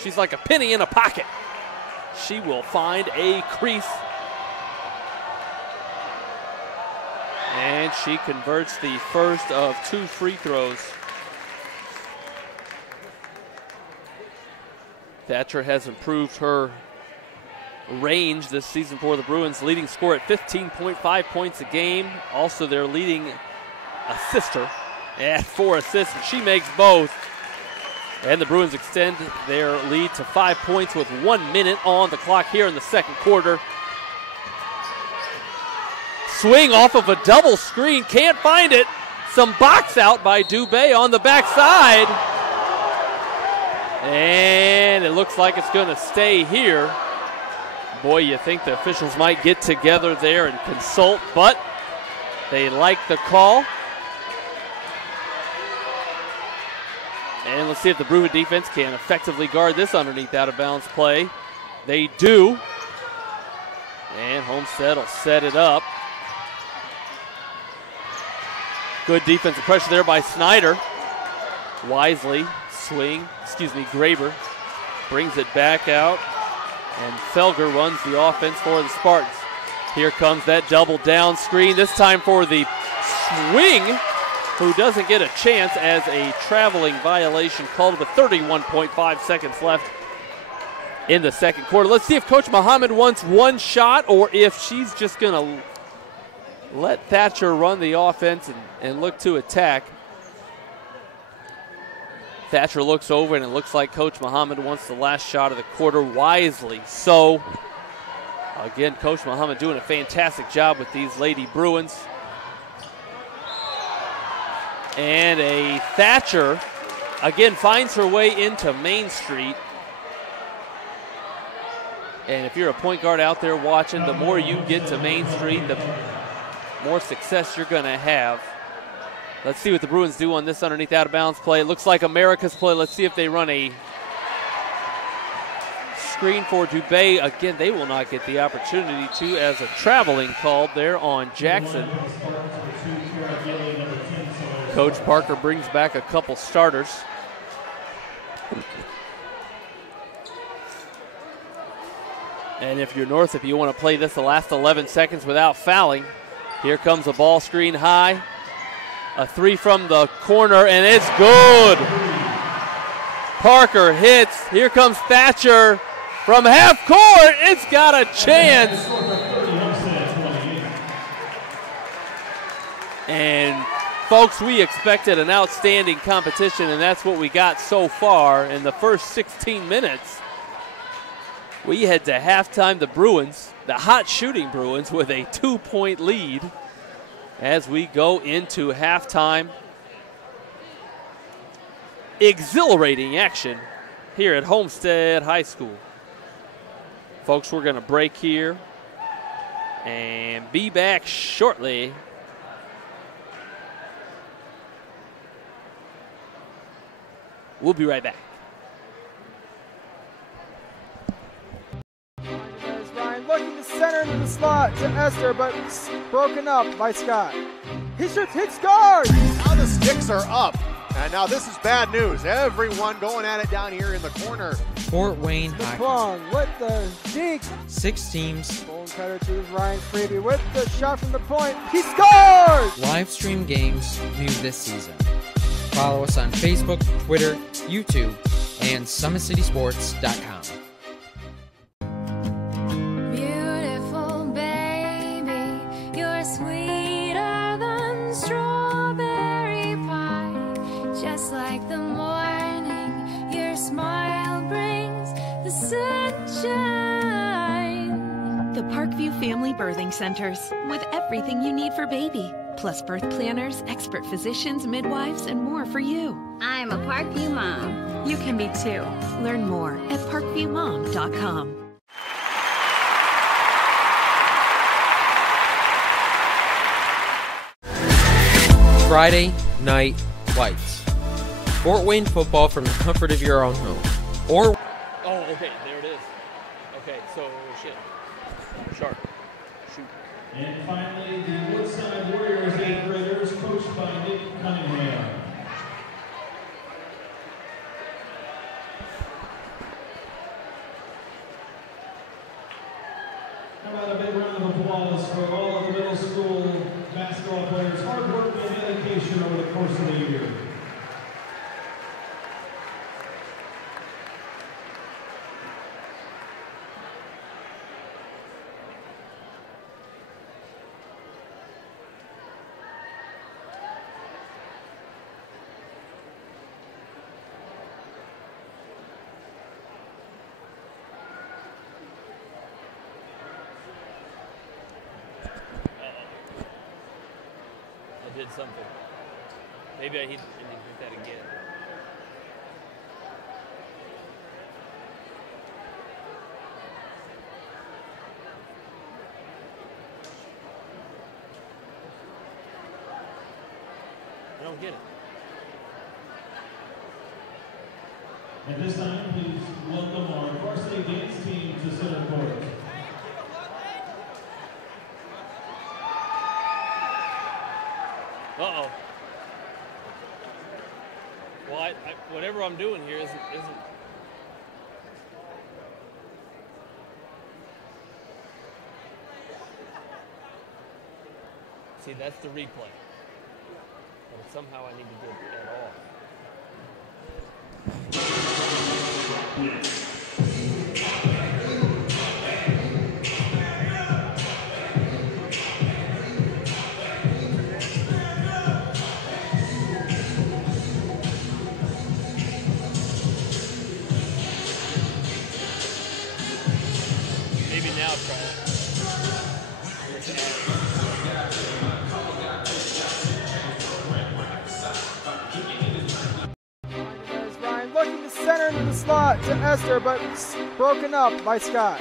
She's like a penny in a pocket. She will find a crease. And she converts the first of 2 free throws. Thatcher has improved her range this season for the Bruins, leading scorer at 15.5 points a game. Also their leading assister at 4 assists, and she makes both. And the Bruins extend their lead to 5 points with 1 minute on the clock here in the second quarter. Swing off of a double screen, can't find it. Some box out by Dubé on the backside. And it looks like it's going to stay here. Boy, you think the officials might get together there and consult, but they like the call. And let's see if the Bruin defense can effectively guard this underneath out-of-bounds play. They do. And Homestead will set it up. Good defensive pressure there by Snyder. Wisely, Graber brings it back out. And Felger runs the offense for the Spartans. Here comes that double down screen, this time for the swing, who doesn't get a chance as a traveling violation called with 31.5 seconds left in the second quarter. Let's see if Coach Muhammad wants one shot or if she's just going to let Thatcher run the offense and look to attack. Thatcher looks over, and it looks like Coach Muhammad wants the last shot of the quarter, wisely so. Again, Coach Muhammad doing a fantastic job with these Lady Bruins. And a Thatcher, again, finds her way into Main Street. And if you're a point guard out there watching, the more you get to Main Street, the more success you're going to have. Let's see what the Bruins do on this underneath out-of-bounds play. It looks like America's play. Let's see if they run a screen for Dubé. Again, they will not get the opportunity to, as a traveling called there on Jackson. Coach Parker brings back a couple starters. And if you're Northrop, you want to play this the last 11 seconds without fouling. Here comes a ball screen high. A 3 from the corner, and it's good. Parker hits. Here comes Thatcher from half court. It's got a chance. And folks, we expected an outstanding competition, and that's what we got so far in the first 16 minutes. We head to halftime, the Bruins, the hot shooting Bruins, with a 2-point lead as we go into halftime. Exhilarating action here at Homestead High School. Folks, we're going to break here and be back shortly. We'll be right back. Ryan looking to center into the slot to Esther, but broken up by Scott. He shoots, hits guard. Now the sticks are up. And now this is bad news. Everyone going at it down here in the corner. Fort Wayne Hockey. Plong with the dink. 6 teams. Bone cutter to Ryan Freeby with the shot from the point. He scores! Live stream games new this season. Follow us on Facebook, Twitter, YouTube, and SummitCitySports.com. Beautiful baby, you're sweeter than strawberry pie. Just like the morning, your smile brings the sunshine. The Parkview Family Birthing Centers, with everything you need for baby, plus birth planners, expert physicians, midwives, and more for you. I'm a Parkview mom. You can be too. Learn more at parkviewmom.com. Friday Night Lights. Fort Wayne football from the comfort of your own home. Or Oh, okay, there it is. Okay, so shit. Sharp. Shoot. And finally, the Woodside Warriors 8th graders, coached by Nick Cunningham. How about a big round of applause for all of the middle school basketball players' hard work and dedication over the course of the year. Did something. Maybe I need to hit that again. I don't get it. At this time, please welcome our varsity dance team to center court. Uh-oh. Well, whatever I'm doing here isn't. See, that's the replay. But somehow I need to get that off. Looking to center into the slot to Esther, but broken up by Scott.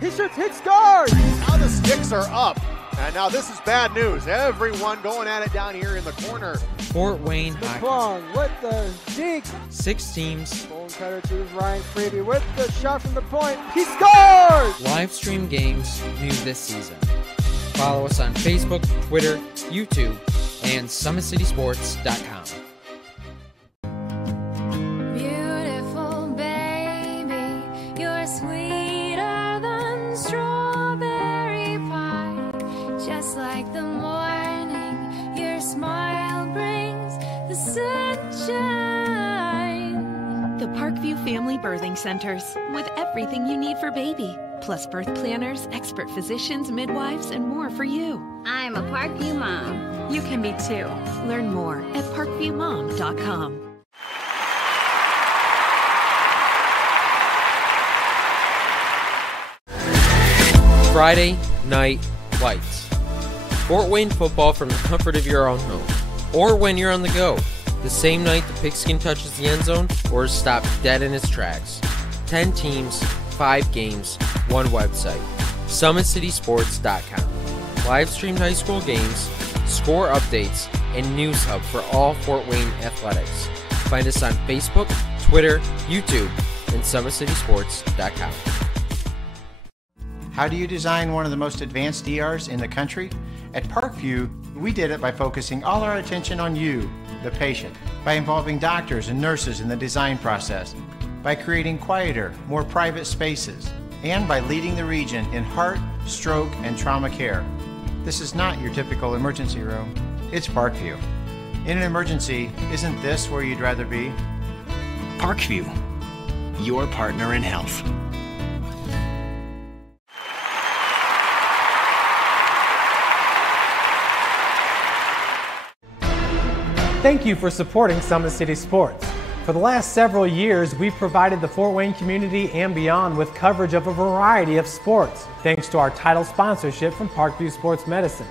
He shoots, hits, guard! Now the sticks are up. And now this is bad news. Everyone going at it down here in the corner. Fort Wayne Hockey. McClung with the deke. 6 teams. Bone cutter to Ryan Freeby with the shot from the point. He scored! Live stream games new this season. Follow us on Facebook, Twitter, YouTube, and SummitCitySports.com. Like the morning, your smile brings the sunshine. The Parkview Family Birthing Centers, with everything you need for baby, plus birth planners, expert physicians, midwives, and more for you. I'm a Parkview mom. You can be too. Learn more at parkviewmom.com. Friday Night Lights. Fort Wayne football from the comfort of your own home, or when you're on the go, the same night the pigskin touches the end zone or is stopped dead in its tracks. 10 teams, 5 games, 1 website. SummitCitySports.com. Live streamed high school games, score updates, and news hub for all Fort Wayne athletics. Find us on Facebook, Twitter, YouTube, and SummitCitySports.com. How do you design one of the most advanced ERs in the country? At Parkview, we did it by focusing all our attention on you, the patient, by involving doctors and nurses in the design process, by creating quieter, more private spaces, and by leading the region in heart, stroke, and trauma care. This is not your typical emergency room. It's Parkview. In an emergency, isn't this where you'd rather be? Parkview, your partner in health. Thank you for supporting Summit City Sports. For the last several years, we've provided the Fort Wayne community and beyond with coverage of a variety of sports, thanks to our title sponsorship from Parkview Sports Medicine.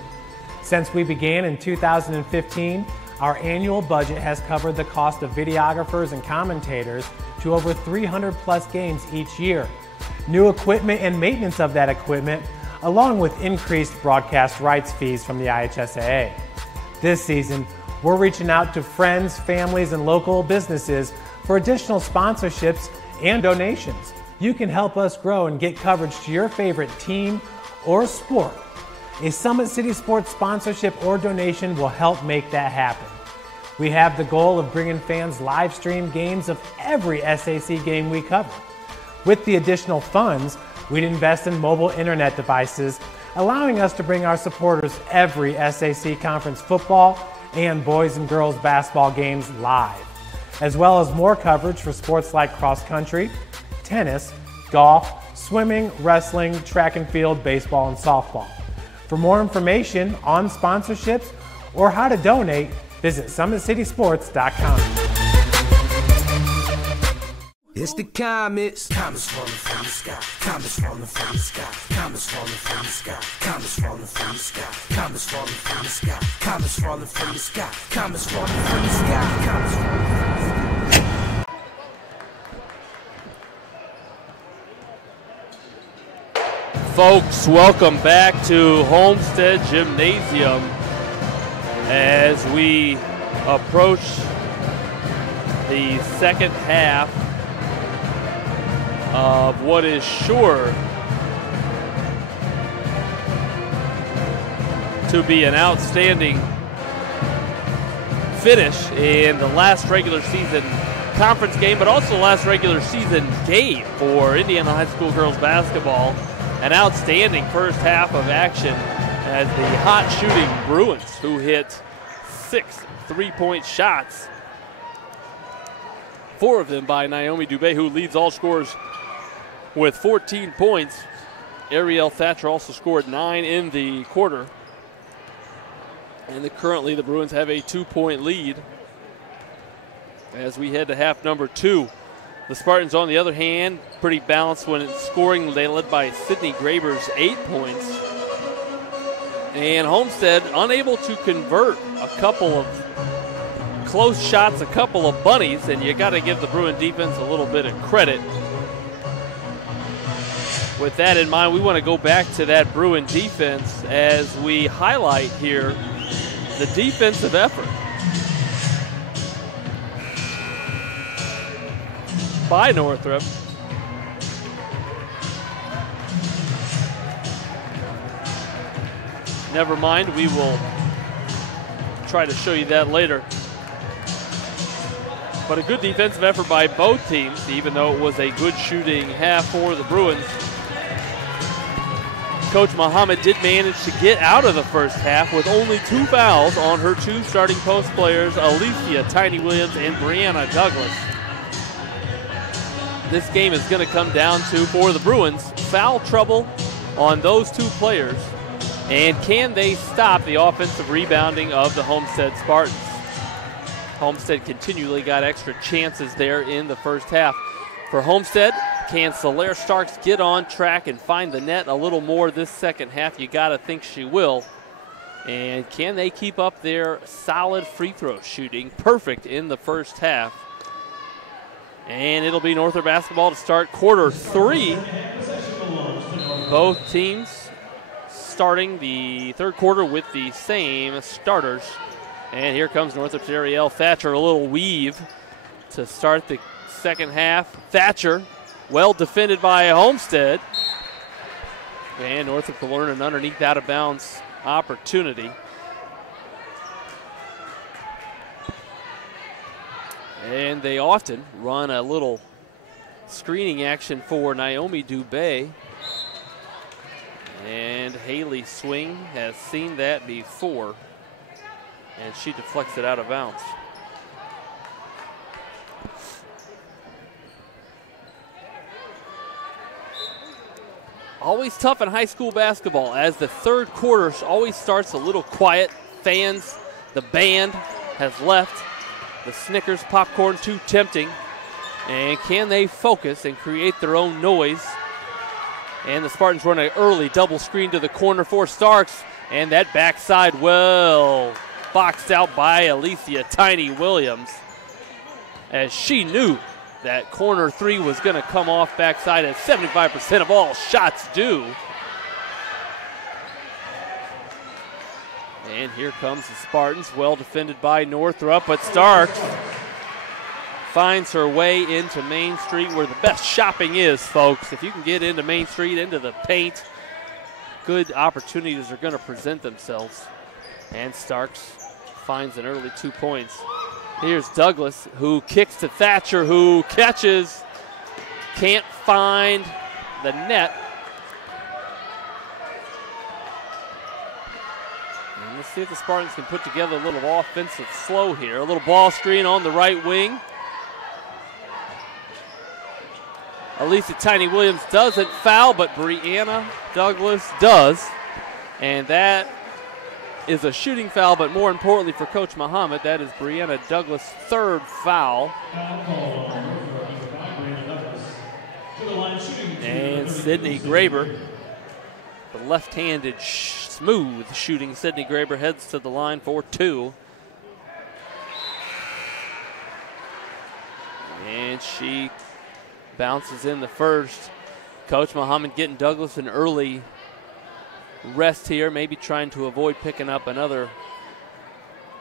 Since we began in 2015, our annual budget has covered the cost of videographers and commentators to over 300 plus games each year. New equipment and maintenance of that equipment, along with increased broadcast rights fees from the IHSAA. This season, we're reaching out to friends, families, and local businesses for additional sponsorships and donations. You can help us grow and get coverage to your favorite team or sport. A Summit City Sports sponsorship or donation will help make that happen. We have the goal of bringing fans live stream games of every SAC game we cover. With the additional funds, we'd invest in mobile internet devices, allowing us to bring our supporters every SAC conference football and boys and girls basketball games live, as well as more coverage for sports like cross country, tennis, golf, swimming, wrestling, track and field, baseball, and softball. For more information on sponsorships or how to donate, visit SummitCitySports.com. It's the comets. Comets falling from the sky. Comets falling from the sky. Comets falling from the sky. Comets falling from the sky. Comets falling from the sky. Comets falling from the sky. Comets falling from the sky. Comets falling from the sky. Folks, welcome back to Homestead Gymnasium as we approach the second half of what is sure to be an outstanding finish in the last regular season conference game, but also the last regular season game for Indiana High School girls basketball. An outstanding first half of action as the hot shooting Bruins, who hit 6 3-point shots, 4 of them by Naomi Dubé, who leads all scorers with 14 points. Ariel Thatcher also scored 9 in the quarter. And currently the Bruins have a 2-point lead as we head to half number 2. The Spartans, on the other hand, pretty balanced when it's scoring. They led by Sydney Graber's 8 points. And Homestead unable to convert a couple of close shots, a couple of bunnies, and you got to give the Bruin defense a little bit of credit. With that in mind, we want to go back to that Bruin defense as we highlight here the defensive effort by Northrop. Never mind, we will try to show you that later. But a good defensive effort by both teams, even though it was a good shooting half for the Bruins. Coach Muhammad did manage to get out of the first half with only 2 fouls on her 2 starting post players, Alicia Tiny Williams and Brianna Douglas. This game is going to come down to, for the Bruins, foul trouble on those 2 players. And can they stop the offensive rebounding of the Homestead Spartans? Homestead continually got extra chances there in the first half. For Homestead, can Solaire Starks get on track and find the net a little more this second half? You got to think she will. And can they keep up their solid free throw shooting? Perfect in the first half. And it'll be Northrop basketball to start quarter 3. Both teams starting the third quarter with the same starters. And here comes Northrop's Ariel Thatcher, a little weave to start the second half. Thatcher, well defended by Homestead. And Northrop will learn an underneath out of bounds opportunity. And they often run a little screening action for Naomi Dubé. And Haley Swing has seen that before. And she deflects it out of bounds. Always tough in high school basketball as the third quarter always starts a little quiet. Fans, the band has left. The Snickers popcorn too tempting. And can they focus and create their own noise? And the Spartans run an early double screen to the corner for Starks. And that backside, well, boxed out by Alicia Tiny Williams, as she knew that corner 3 was going to come off backside, as 75% of all shots do. And here comes the Spartans, well defended by Northrop, but Starks finds her way into Main Street, where the best shopping is, folks. If you can get into Main Street, into the paint, good opportunities are going to present themselves. And Starks finds an early 2 points. Here's Douglas, who kicks to Thatcher, who catches. Can't find the net. And let's see if the Spartans can put together a little offensive flow here. A little ball screen on the right wing. Alicia Tiny Williams doesn't foul, but Brianna Douglas does. And that is a shooting foul, but more importantly for Coach Muhammad, that is Brianna Douglas' third foul. And Sydney Graber, the left-handed smooth shooting Sydney Graber, heads to the line for 2. And she bounces in the first. Coach Muhammad getting Douglas an early rest here, maybe trying to avoid picking up another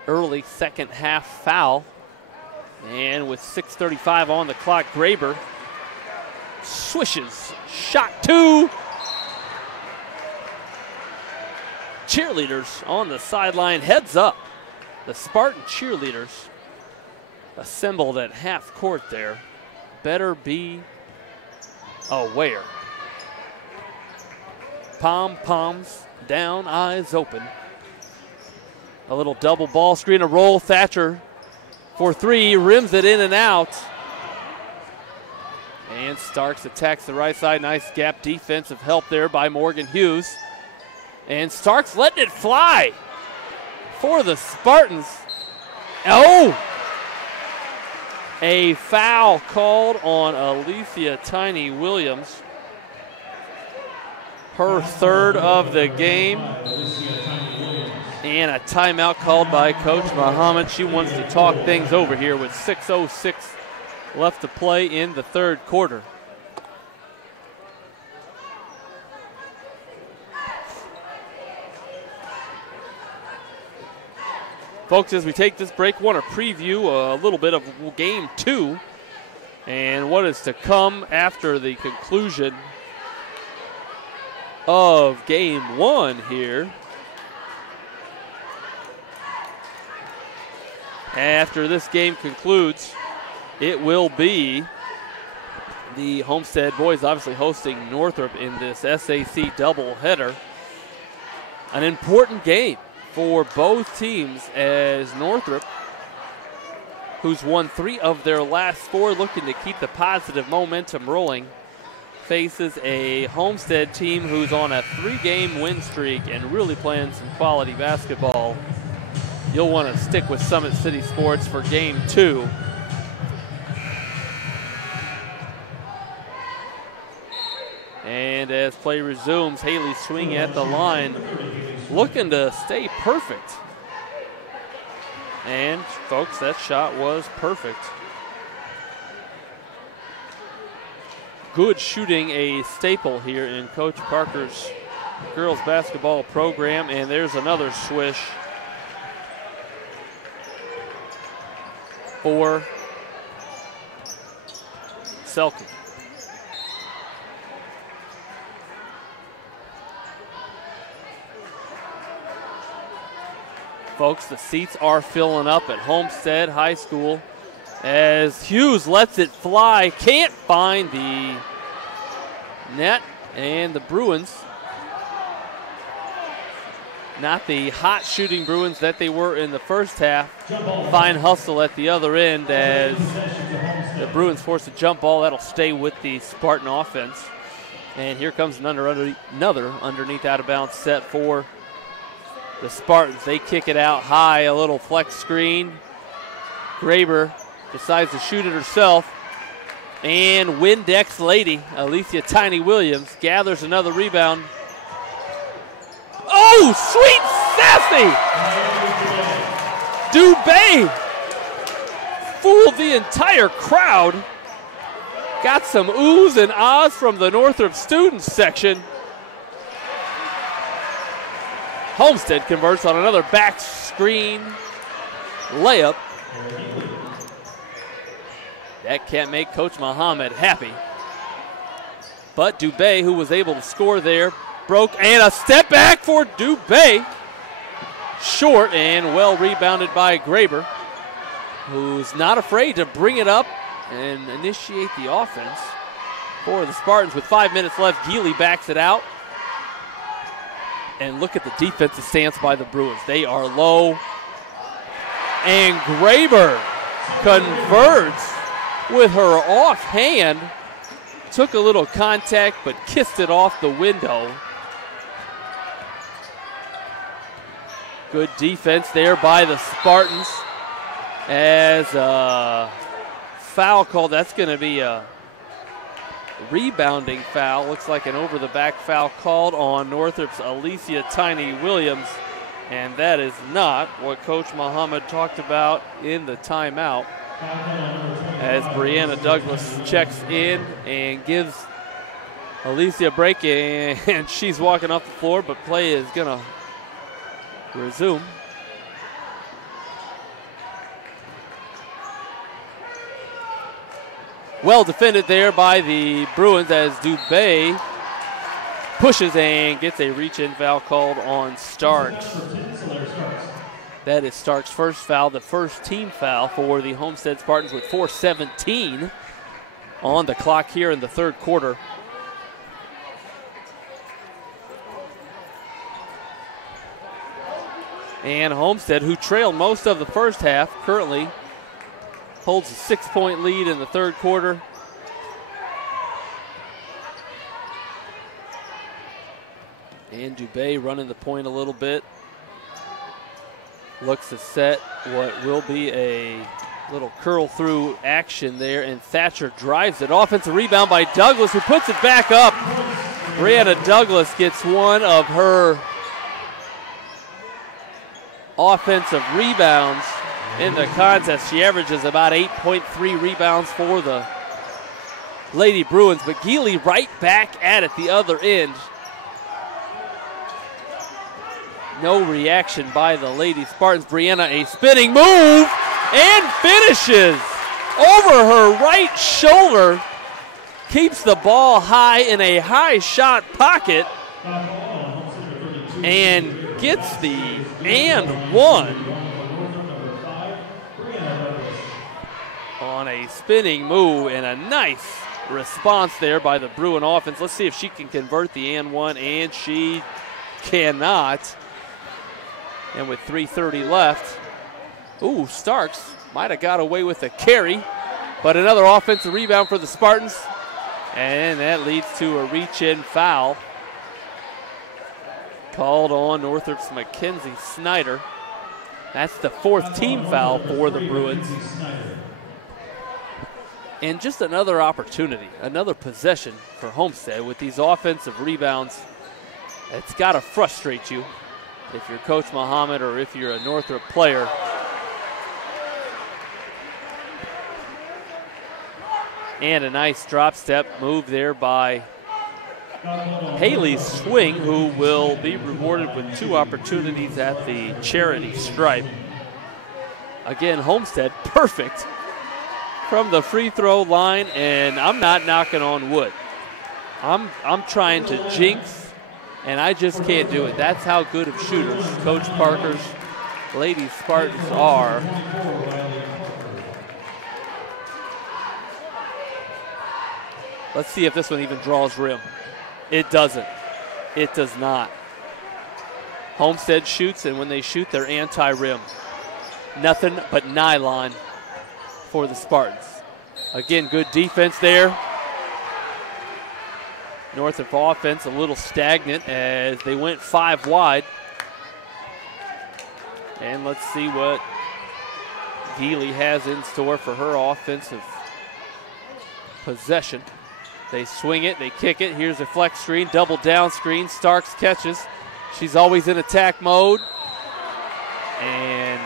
early second half foul. And with 6:35 on the clock, Graber swishes, shot 2. Cheerleaders on the sideline, heads up. The Spartan cheerleaders assembled at half court there. Better be aware. Pom-poms down, eyes open. A little double ball screen, a roll. Thatcher for 3, rims it in and out. And Starks attacks the right side. Nice gap defensive help there by Morgan Hughes. And Starks letting it fly for the Spartans. Oh! A foul called on Alicia Tiny Williams. Her third of the game. And a timeout called by Coach Muhammad. She wants to talk things over here with 6:06 left to play in the third quarter. Folks, as we take this break, want to preview a little bit of Game 2 and what is to come after the conclusion of Game 1 here. After this game concludes, it will be the Homestead boys obviously hosting Northrop in this SAC doubleheader. An important game for both teams, as Northrop, who's won 3 of their last 4, looking to keep the positive momentum rolling, faces a Homestead team who's on a 3-game win streak and really playing some quality basketball. You'll want to stick with Summit City Sports for Game 2. And as play resumes, Haley swing at the line, looking to stay perfect. And folks, that shot was perfect. Good shooting, a staple here in Coach Parker's girls basketball program. And there's another swish for Selke. Folks, the seats are filling up at Homestead High School as Hughes lets it fly, can't find the net, and the Bruins, not the hot shooting Bruins that they were in the first half, fine hustle at the other end as the Bruins force a jump ball. That'll stay with the Spartan offense. And here comes another underneath out of bounds set for the Spartans. They kick it out high, a little flex screen. Graber decides to shoot it herself. And Windex lady, Alicia Tiny Williams, gathers another rebound. Oh, sweet sassy! Dubé fooled the entire crowd. Got some oohs and ahs from the Northrop students section. Homestead converts on another back screen layup. That can't make Coach Muhammad happy. But Dubé, who was able to score there, broke, and a step back for Dubé. Short and well rebounded by Graber, who's not afraid to bring it up and initiate the offense for the Spartans. With 5 minutes left, Geely backs it out. And look at the defensive stance by the Bruins. They are low. And Graber converts with her offhand. Took a little contact, but kissed it off the window. Good defense there by the Spartans. As a foul called, that's going to be a rebounding foul. Looks like an over-the-back foul called on Northrop's Alicia Tiny Williams. And that is not what Coach Muhammad talked about in the timeout. As Brianna Douglas checks in and gives Alicia a break, and she's walking off the floor, but play is going to resume. Well defended there by the Bruins as Dubé pushes and gets a reach-in foul called on Starks. That is Starks' first foul, the first team foul for the Homestead Spartans with 4:17 on the clock here in the third quarter. And Homestead, who trailed most of the first half, currently holds a 6-point lead in the third quarter. And Dubé running the point a little bit. Looks to set what will be a little curl through action there, and Thatcher drives it. Offensive rebound by Douglas, who puts it back up. Brianna Douglas gets one of her offensive rebounds in the contest. She averages about 8.3 rebounds for the Lady Bruins, but Geely right back at it the other end. No reaction by the Lady Spartans. Brianna, a spinning move, and finishes over her right shoulder. Keeps the ball high in a high shot pocket and gets the and one on a spinning move, and a nice response there by the Bruin offense. Let's see if she can convert the and one, and she cannot. And with 3:30 left, Starks might have got away with a carry, but another offensive rebound for the Spartans, and that leads to a reach-in foul called on Northrop's Mackenzie Snyder. That's the fourth team foul for the Bruins. And just another opportunity, another possession for Homestead with these offensive rebounds. It's got to frustrate you if you're Coach Muhammad or if you're a Northrop player. And a nice drop step move there by Haley Swing, who will be rewarded with 2 opportunities at the charity stripe. Again, Homestead perfect from the free throw line, and I'm not knocking on wood. I'm trying to jinx, and I just can't do it. That's how good of shooters Coach Parker's Lady Spartans are. Let's see if this one even draws rim. It doesn't. It does not. Homestead shoots, and when they shoot, they're anti-rim. Nothing but nylon for the Spartans. Again, good defense there. Northrop offense a little stagnant as they went 5 wide. And let's see what Geely has in store for her offensive possession. They swing it, they kick it. Here's a flex screen, double down screen. Starks catches. She's always in attack mode. And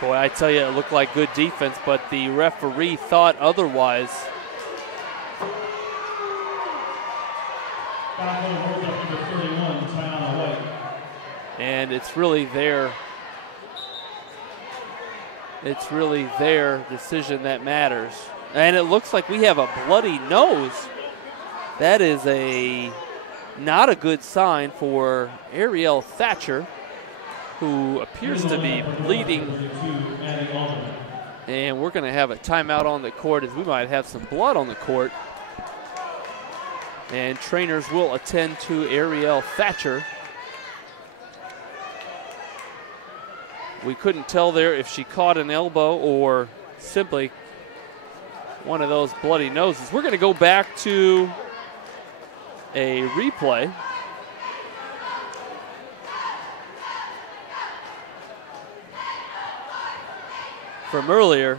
boy, I tell you, it looked like good defense, but the referee thought otherwise. And it's really their decision that matters. And it looks like we have a bloody nose. That is a Not a good sign for Ariel Thatcher, who appears to be bleeding. And we're going to have a timeout on the court, as we might have some blood on the court. And trainers will attend to Ariel Thatcher. We couldn't tell there if she caught an elbow or simply one of those bloody noses. We're going to go back to a replay. From earlier.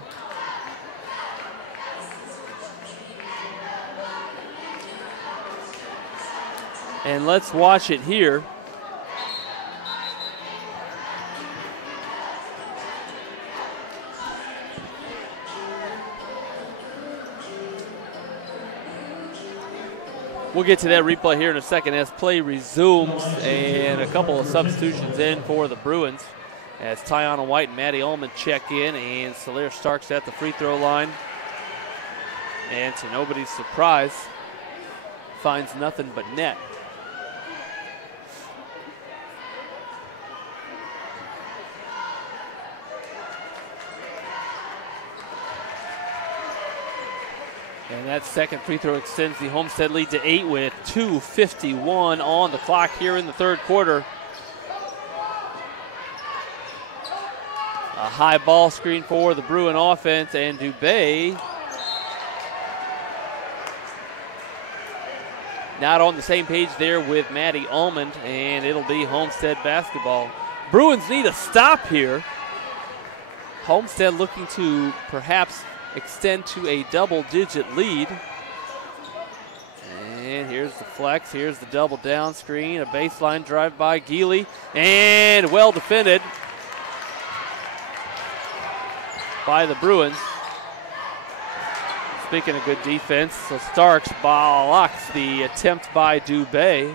And let's watch it here. We'll get to that replay here in a second as play resumes, and a couple of substitutions in for the Bruins as Tiana White and Maddie Ullman check in, and Solaire Starks at the free throw line. And to nobody's surprise, finds nothing but net. And that second free throw extends the Homestead lead to 8 with 2:51 on the clock here in the third quarter. A high ball screen for the Bruin offense, and Dubé not on the same page there with Maddie Ullman, and it'll be Homestead basketball. Bruins need a stop here. Homestead looking to perhaps extend to a double-digit lead. And here's the flex, here's the double down screen, a baseline drive by Geely, and well defended by the Bruins. Speaking of good defense, so Starks blocks the attempt by Dubé.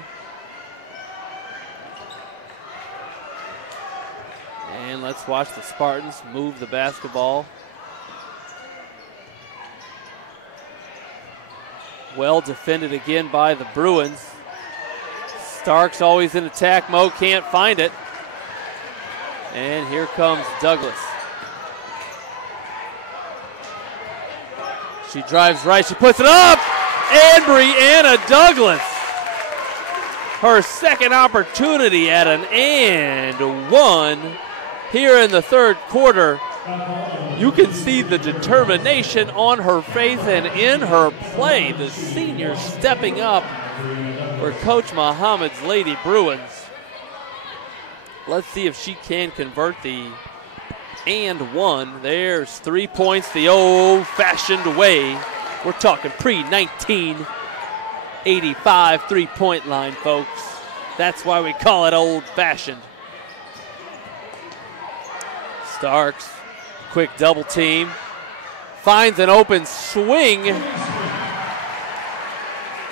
And let's watch the Spartans move the basketball. Well defended again by the Bruins. Starks always in attack mode, can't find it. And here comes Douglas. She drives right, she puts it up, and Brianna Douglas. Her second opportunity at an and one here in the third quarter. You can see the determination on her face and in her play. The senior stepping up for Coach Muhammad's Lady Bruins. Let's see if she can convert the and one. There's 3 points the old-fashioned way. We're talking pre-1985 three-point line, folks. That's why we call it old-fashioned. Starks, quick double team. Finds an open swing.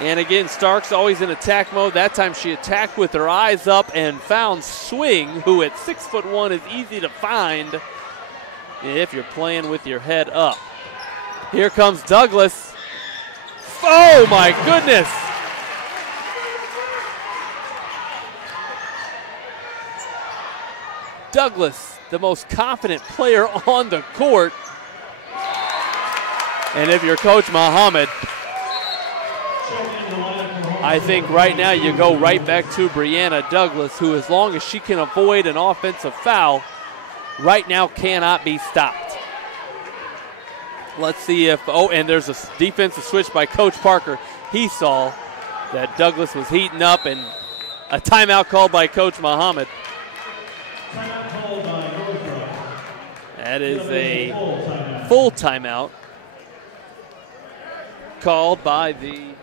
And again, Starks always in attack mode. That time she attacked with her eyes up and found Swing, who at 6'1" is easy to find if you're playing with your head up. Here comes Douglas. Oh my goodness! Douglas, the most confident player on the court. And if you're Coach Muhammad, I think right now you go right back to Brianna Douglas, who as long as she can avoid an offensive foul, right now cannot be stopped. Let's see if, and there's a defensive switch by Coach Parker. He saw that Douglas was heating up, and a timeout called by Coach Muhammad. That is a full timeout called by the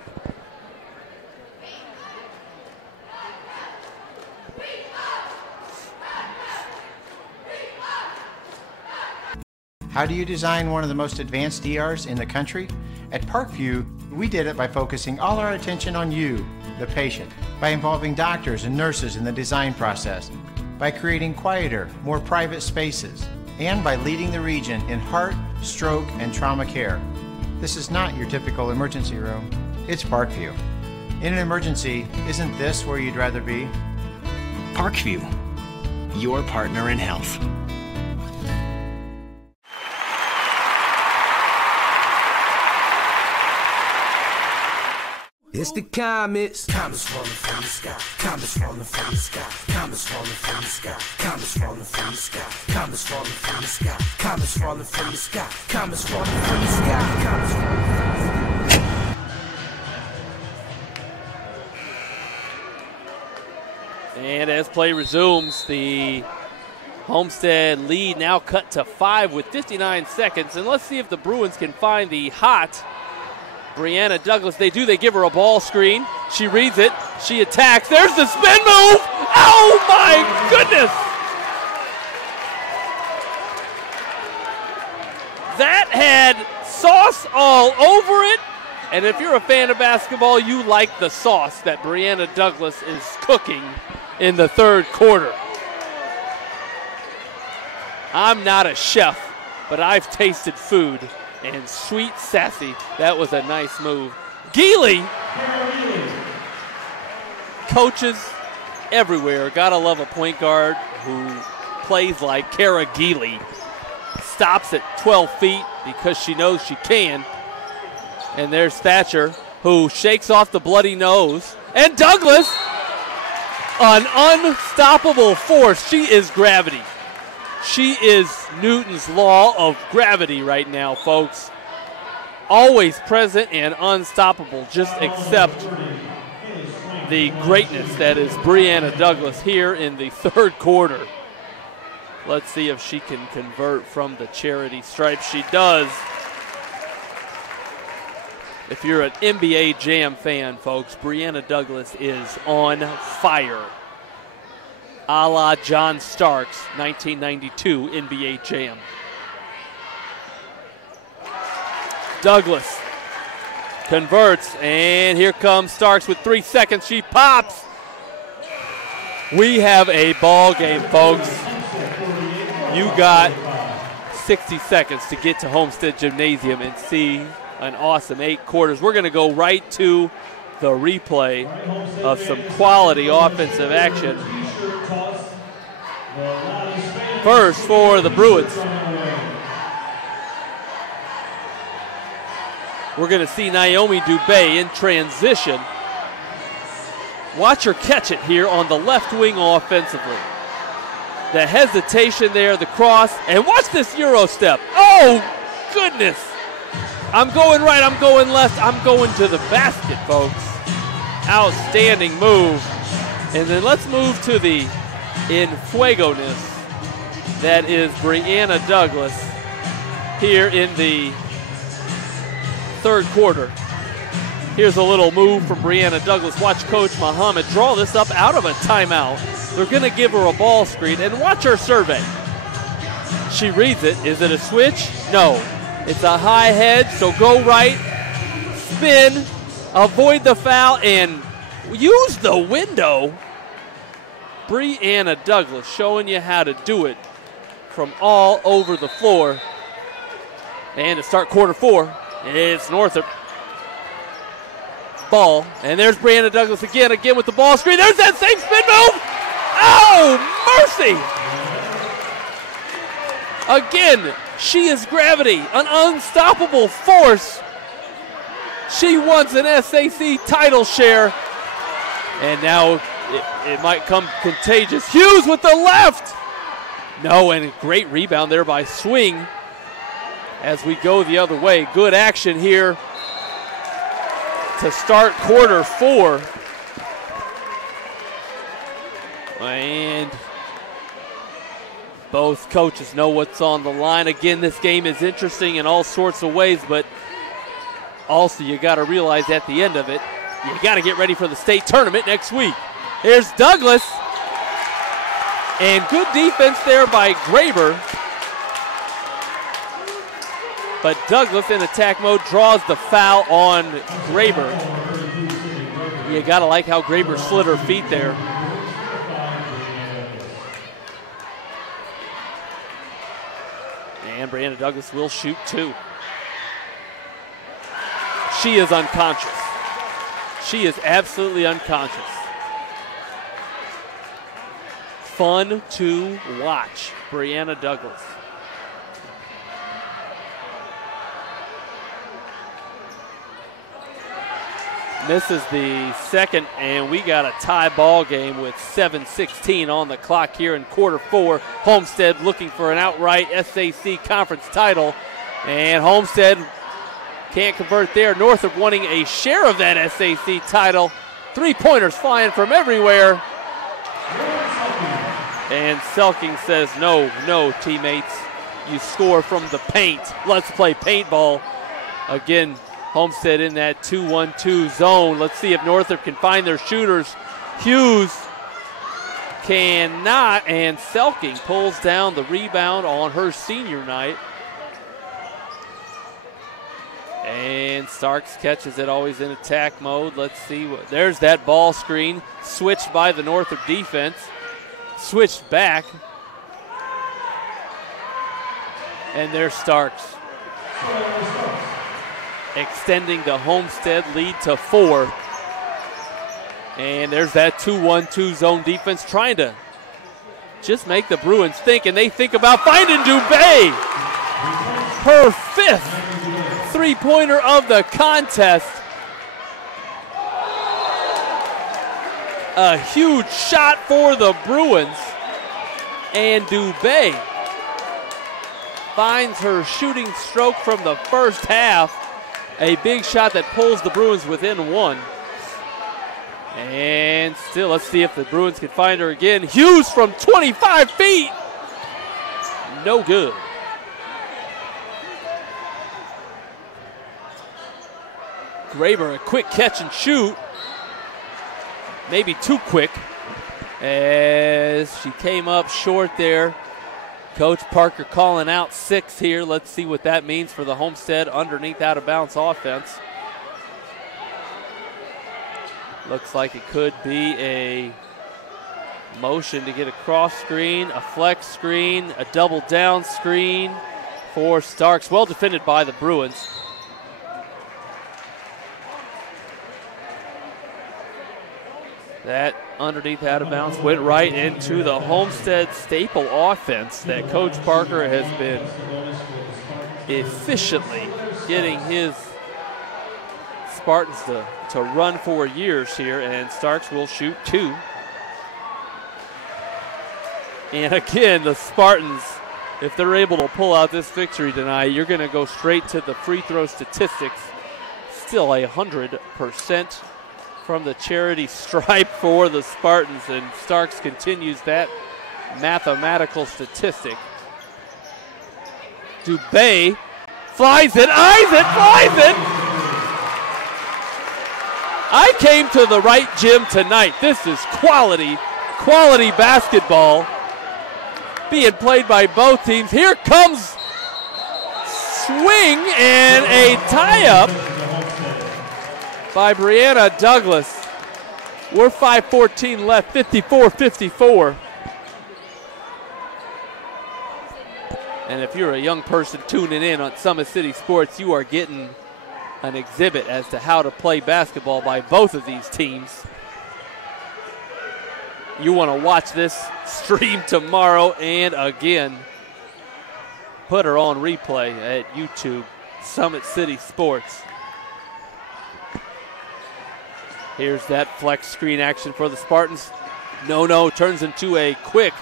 How do you design one of the most advanced ERs in the country? At Parkview, we did it by focusing all our attention on you, the patient, by involving doctors and nurses in the design process, by creating quieter, more private spaces, and by leading the region in heart, stroke, and trauma care. This is not your typical emergency room. It's Parkview. In an emergency, isn't this where you'd rather be? Parkview, your partner in health. It's the comets. Comets falling from the sky. Comets falling from the sky. Comets falling from the sky. Comets falling from the sky. Comets falling from the sky. Comets falling from the sky. Comets falling from the sky. Comets falling from the sky. And as play resumes, the Homestead lead now cut to 5 with 59 seconds. And let's see if the Bruins can find the hot Brianna Douglas. They do. They give her a ball screen. She reads it. She attacks. There's the spin move. Oh, my goodness. That had sauce all over it. And if you're a fan of basketball, you like the sauce that Brianna Douglas is cooking in the third quarter. I'm not a chef, but I've tasted food. And sweet, sassy, that was a nice move. Geely, coaches everywhere. Gotta love a point guard who plays like Kara Geely. Stops at 12 feet because she knows she can. And there's Thatcher, who shakes off the bloody nose. And Douglas, an unstoppable force. She is gravity. She is Newton's law of gravity right now, folks. Always present and unstoppable. Just accept the greatness that is Brianna Douglas here in the third quarter. Let's see if she can convert from the charity stripe. She does. If you're an NBA Jam fan, folks, Brianna Douglas is on fire. A la John Starks, 1992 NBA Jam. Douglas converts, and here comes Starks with 3 seconds. She pops. We have a ball game, folks. You got 60 seconds to get to Homestead Gymnasium and see an awesome 8 quarters. We're going to go right to the replay of some quality offensive action. First for the Bruins. We're going to see Naomi Dubé in transition. Watch her catch it here on the left wing offensively. The hesitation there, the cross, and watch this Euro step. Oh, goodness. I'm going right, I'm going left, I'm going to the basket, folks. Outstanding move. And then let's move to the Infuego-ness that is Brianna Douglas here in the third quarter. Here's a little move from Brianna Douglas. Watch Coach Muhammad draw this up out of a timeout. They're going to give her a ball screen, and watch her survey. She reads it. Is it a switch? No. It's a high head, so go right, spin, avoid the foul, and use the window. Brianna Douglas showing you how to do it from all over the floor. And to start quarter 4, it's Northrop. Ball, and there's Brianna Douglas again with the ball screen. There's that same spin move. Oh, mercy. Again, she is gravity, an unstoppable force. She wants an SAC title share. And now it might come contagious. Hughes with the left. No, and a great rebound there by Swing as we go the other way. Good action here to start quarter 4. And both coaches know what's on the line. Again, this game is interesting in all sorts of ways, but also you got to realize at the end of it, you got to get ready for the state tournament next week. Here's Douglas. And good defense there by Graber. But Douglas in attack mode draws the foul on Graber. You got to like how Graber slid her feet there. And Brianna Douglas will shoot 2. She is unconscious. She is absolutely unconscious. Fun to watch, Brianna Douglas. Misses the second, and we got a tie ball game with 7:16 on the clock here in quarter 4. Homestead looking for an outright SAC conference title, and Homestead can't convert there. Northrop wanting a share of that SAC title. 3-pointers flying from everywhere. And Selking says, no, teammates. You score from the paint. Let's play paintball. Again, Homestead in that 2-1-2 zone. Let's see if Northrop can find their shooters. Hughes cannot, and Selking pulls down the rebound on her senior night. And Starks catches it, always in attack mode. Let's see. There's that ball screen. Switched by the Northrop defense. Switched back. And there's Starks. Extending the Homestead lead to 4. And there's that 2-1-2 zone defense trying to just make the Bruins think, and they think about finding Dubé. Her 5th 3-pointer of the contest. A huge shot for the Bruins. And Dubé finds her shooting stroke from the first half. A big shot that pulls the Bruins within 1. And still, let's see if the Bruins can find her again. Hughes from 25 feet. No good. Graber, a quick catch and shoot. Maybe too quick as she came up short there. Coach Parker calling out 6 here. Let's see what that means for the Homestead underneath out-of-bounds offense. Looks like it could be a motion to get a cross screen, a flex screen, a double down screen for Starks. Well defended by the Bruins. That underneath out of bounds went right into the Homestead staple offense that Coach Parker has been efficiently getting his Spartans to run for years here, and Starks will shoot 2. And again, the Spartans, if they're able to pull out this victory tonight, you're going to go straight to the free throw statistics. Still 100% from the charity stripe for the Spartans, and Starks continues that mathematical statistic. Dubé flies it, eyes it, flies it! I came to the right gym tonight. This is quality basketball being played by both teams. Here comes swing and a tie-up by Brianna Douglas. We're 5:14 left, 54-54. And if you're a young person tuning in on Summit City Sports, you are getting an exhibit as to how to play basketball by both of these teams. You want to watch this stream tomorrow and again. Put her on replay at YouTube, Summit City Sports. Here's that flex screen action for the Spartans. No, turns into a quick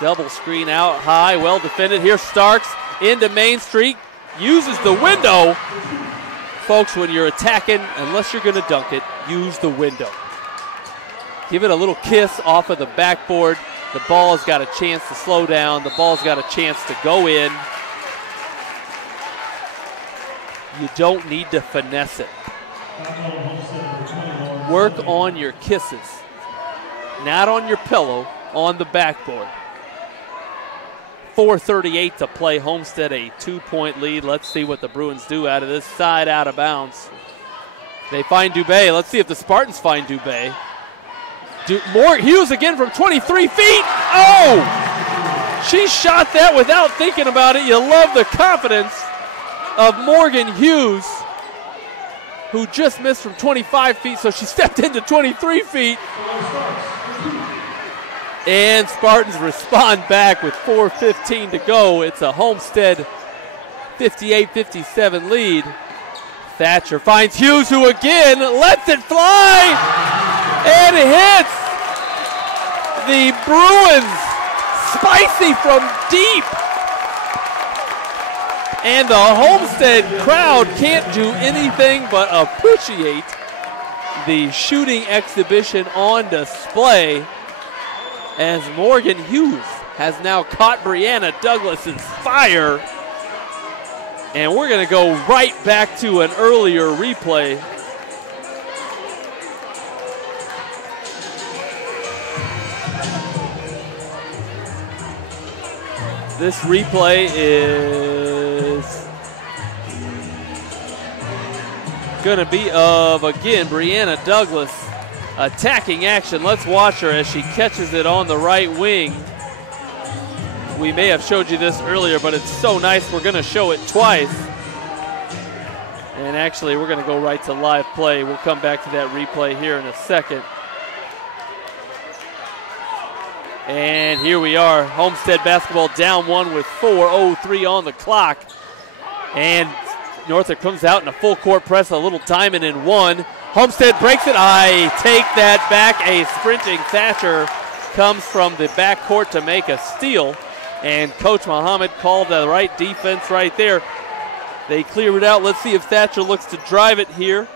double screen out high, well defended. Here's Starks into Main Street, uses the window. Folks, when you're attacking, unless you're going to dunk it, use the window. Give it a little kiss off of the backboard. The ball's got a chance to slow down. The ball's got a chance to go in. You don't need to finesse it. Work on your kisses, not on your pillow, on the backboard. 4:38 to play. Homestead a 2-point lead. Let's see what the Bruins do out of this side out of bounds. They find Dubé. Let's see if the Spartans find Dubé. Hughes again from 23 feet. Oh! She shot that without thinking about it. You love the confidence of Morgan Hughes. who just missed from 25 feet, so she stepped into 23 feet. And Spartans respond back with 4:15 to go. It's a Homestead 58-57 lead. Thatcher finds Hughes, who again lets it fly and hits the Bruins. Spicy from deep. And the Homestead crowd can't do anything but appreciate the shooting exhibition on display, as Morgan Hughes has now caught Brianna Douglas's fire. And we're going to go right back to an earlier replay. This replay is going to be of, again, Brianna Douglas attacking action. Let's watch her as she catches it on the right wing. We may have showed you this earlier, but it's so nice we're going to show it twice. And actually, we're going to go right to live play. We'll come back to that replay here in a second. And here we are, Homestead basketball down one with 4:03 on the clock. And Northrop comes out in a full court press, a little diamond in one. Homestead breaks it. I take that back. A sprinting Thatcher comes from the backcourt to make a steal. And Coach Muhammad called the right defense right there. They clear it out. Let's see if Thatcher looks to drive it here.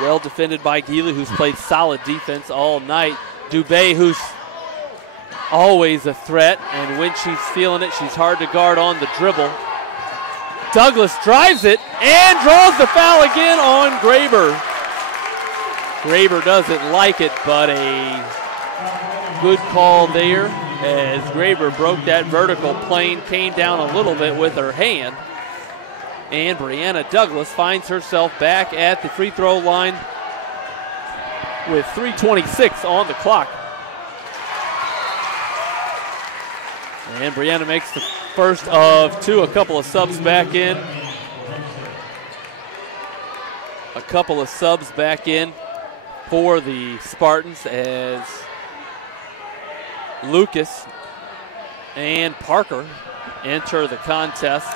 Well defended by Gila, who's played solid defense all night. Dubé, who's always a threat, and when she's feeling it, she's hard to guard on the dribble. Douglas drives it and draws the foul again on Graber. Graber doesn't like it, but a good call there as Graber broke that vertical plane, came down a little bit with her hand. And Brianna Douglas finds herself back at the free throw line with 3:26 on the clock. And Brianna makes the first of two, a couple of subs back in. A couple of subs back in for the Spartans as Lucas and Parker enter the contest.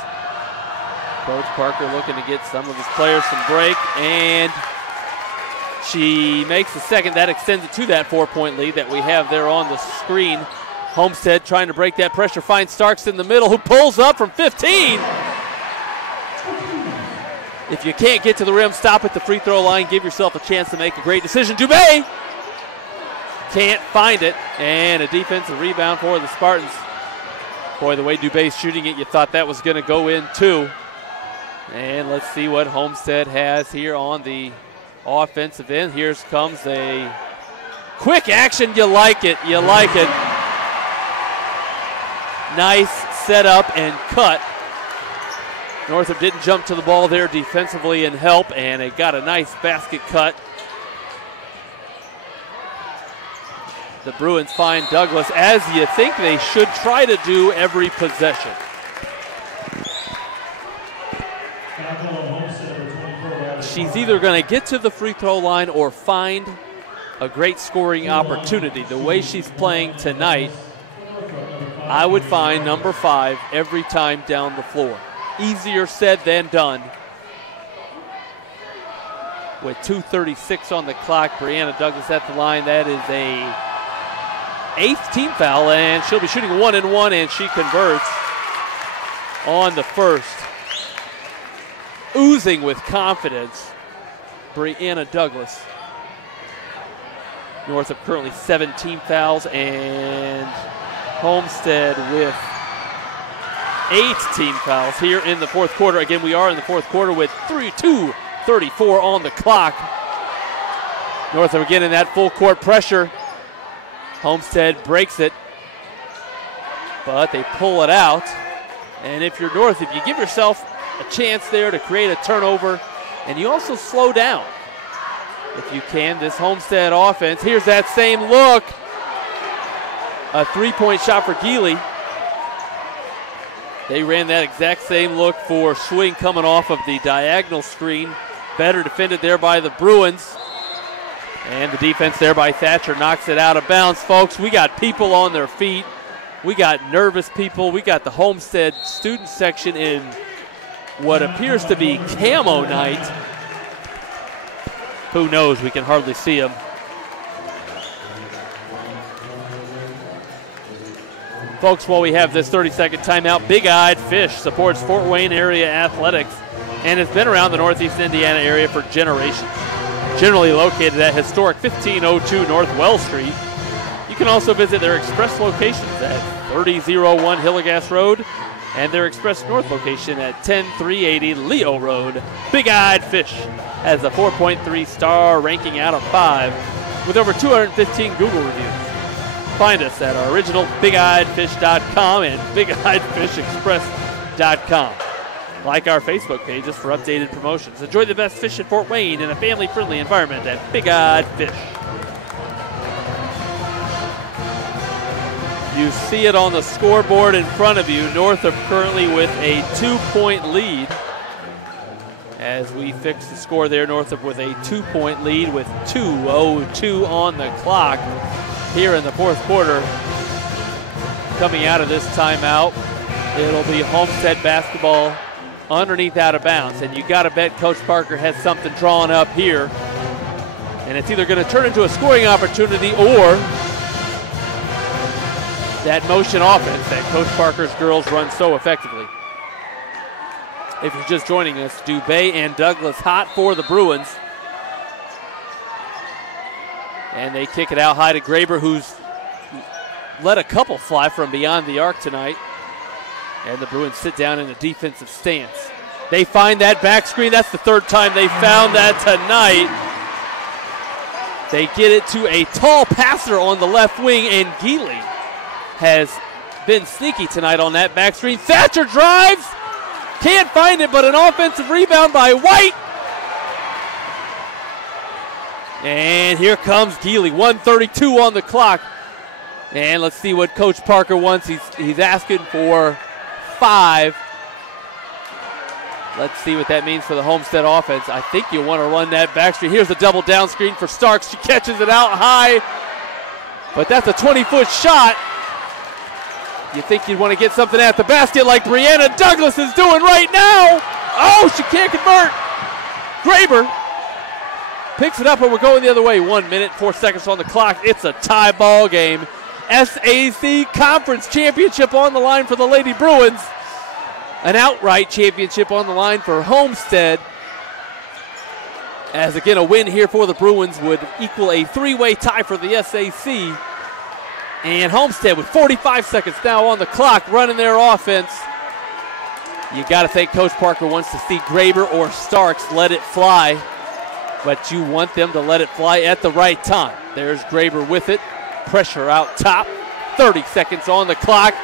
Coach Parker looking to get some of his players some break, and she makes the second. That extends it to that 4-point lead that we have there on the screen. Homestead trying to break that pressure, finds Starks in the middle, who pulls up from 15. If you can't get to the rim, stop at the free throw line, give yourself a chance to make a great decision. Dubé can't find it, and a defensive rebound for the Spartans. Boy, the way Dubé's shooting it, you thought that was going to go in too. And let's see what Homestead has here on the offensive end. Here comes a quick action. You like it. You like it. Nice setup and cut. Northrop didn't jump to the ball there defensively and help, and it got a nice basket cut. The Bruins find Douglas, as you think they should try to do every possession. She's either going to get to the free throw line or find a great scoring opportunity. The way she's playing tonight, I would find number 5 every time down the floor. Easier said than done. With 2:36 on the clock, Brianna Douglas at the line. That is a 8th team foul, and she'll be shooting 1-and-1, and she converts on the first. Oozing with confidence, Brianna Douglas. Northrop currently 17 fouls, and Homestead with 8 team fouls here in the fourth quarter. Again, we are in the fourth quarter with 2:34 on the clock. Northrop again in that full court pressure. Homestead breaks it, but they pull it out. And if you're Northrop, you give yourself a chance there to create a turnover, and you also slow down if you can. This Homestead offense, here's that same look. A 3-point shot for Geely. They ran that exact same look for swing coming off of the diagonal screen. Better defended there by the Bruins. And the defense there by Thatcher knocks it out of bounds. Folks, we got people on their feet. We got nervous people. We got the Homestead student section in what appears to be camo night. Who knows? We can hardly see them. Folks, while we have this 30-second timeout, Big Eyed Fish supports Fort Wayne area athletics and has been around the Northeast Indiana area for generations. Generally located at historic 1502 North Wells Street. You can also visit their express locations at 3001 Hillegas Road and their express north location at 10380 Leo Road. Big Eyed Fish has a 4.3 star ranking out of 5 with over 215 Google reviews. Find us at our original BigEyedFish.com and BigEyedFishExpress.com. Like our Facebook pages for updated promotions. Enjoy the best fish in Fort Wayne in a family-friendly environment at Big Eyed Fish. You see it on the scoreboard in front of you. Northrop currently with a 2-point lead. As we fix the score there, Northrop with a 2-point lead with 2:02 on the clock here in the fourth quarter. Coming out of this timeout, it'll be Homestead basketball underneath out of bounds. And you got to bet Coach Parker has something drawn up here. And it's either going to turn into a scoring opportunity or that motion offense that Coach Parker's girls run so effectively. If you're just joining us, Dubé and Douglas hot for the Bruins. And they kick it out high to Graber, who's let a couple fly from beyond the arc tonight. And the Bruins sit down in a defensive stance. They find that back screen. That's the third time they found that tonight. They get it to a tall passer on the left wing, and Geely has been sneaky tonight on that back screen. Thatcher drives. Can't find it, but an offensive rebound by White. And here comes Geely, 1:32 on the clock. And let's see what Coach Parker wants. He's asking for 5. Let's see what that means for the Homestead offense. I think you want to run that back screen. Here's a double down screen for Starks. She catches it out high, but that's a 20-foot shot. You think you'd want to get something at the basket like Brianna Douglas is doing right now. Oh, she can't convert. Graber picks it up, and we're going the other way. 1 minute, 4 seconds on the clock. It's a tie ball game. SAC Conference Championship on the line for the Lady Bruins. An outright championship on the line for Homestead. As again, a win here for the Bruins would equal a 3-way tie for the SAC. And Homestead with 45 seconds now on the clock running their offense. You got to think Coach Parker wants to see Graber or Starks let it fly. But you want them to let it fly at the right time. There's Graber with it. Pressure out top. 30 seconds on the clock.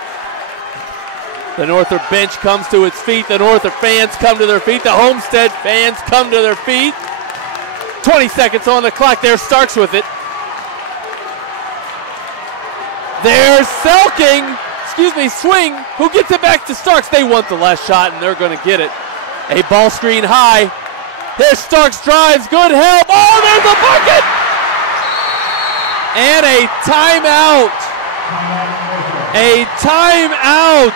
The Northrop bench comes to its feet. The Northrop fans come to their feet. The Homestead fans come to their feet. 20 seconds on the clock. There's Starks with it. There's Swing, who gets it back to Starks. They want the last shot, and they're going to get it. A ball screen high. There's Starks drives, good help. Oh, there's a bucket! And a timeout. A timeout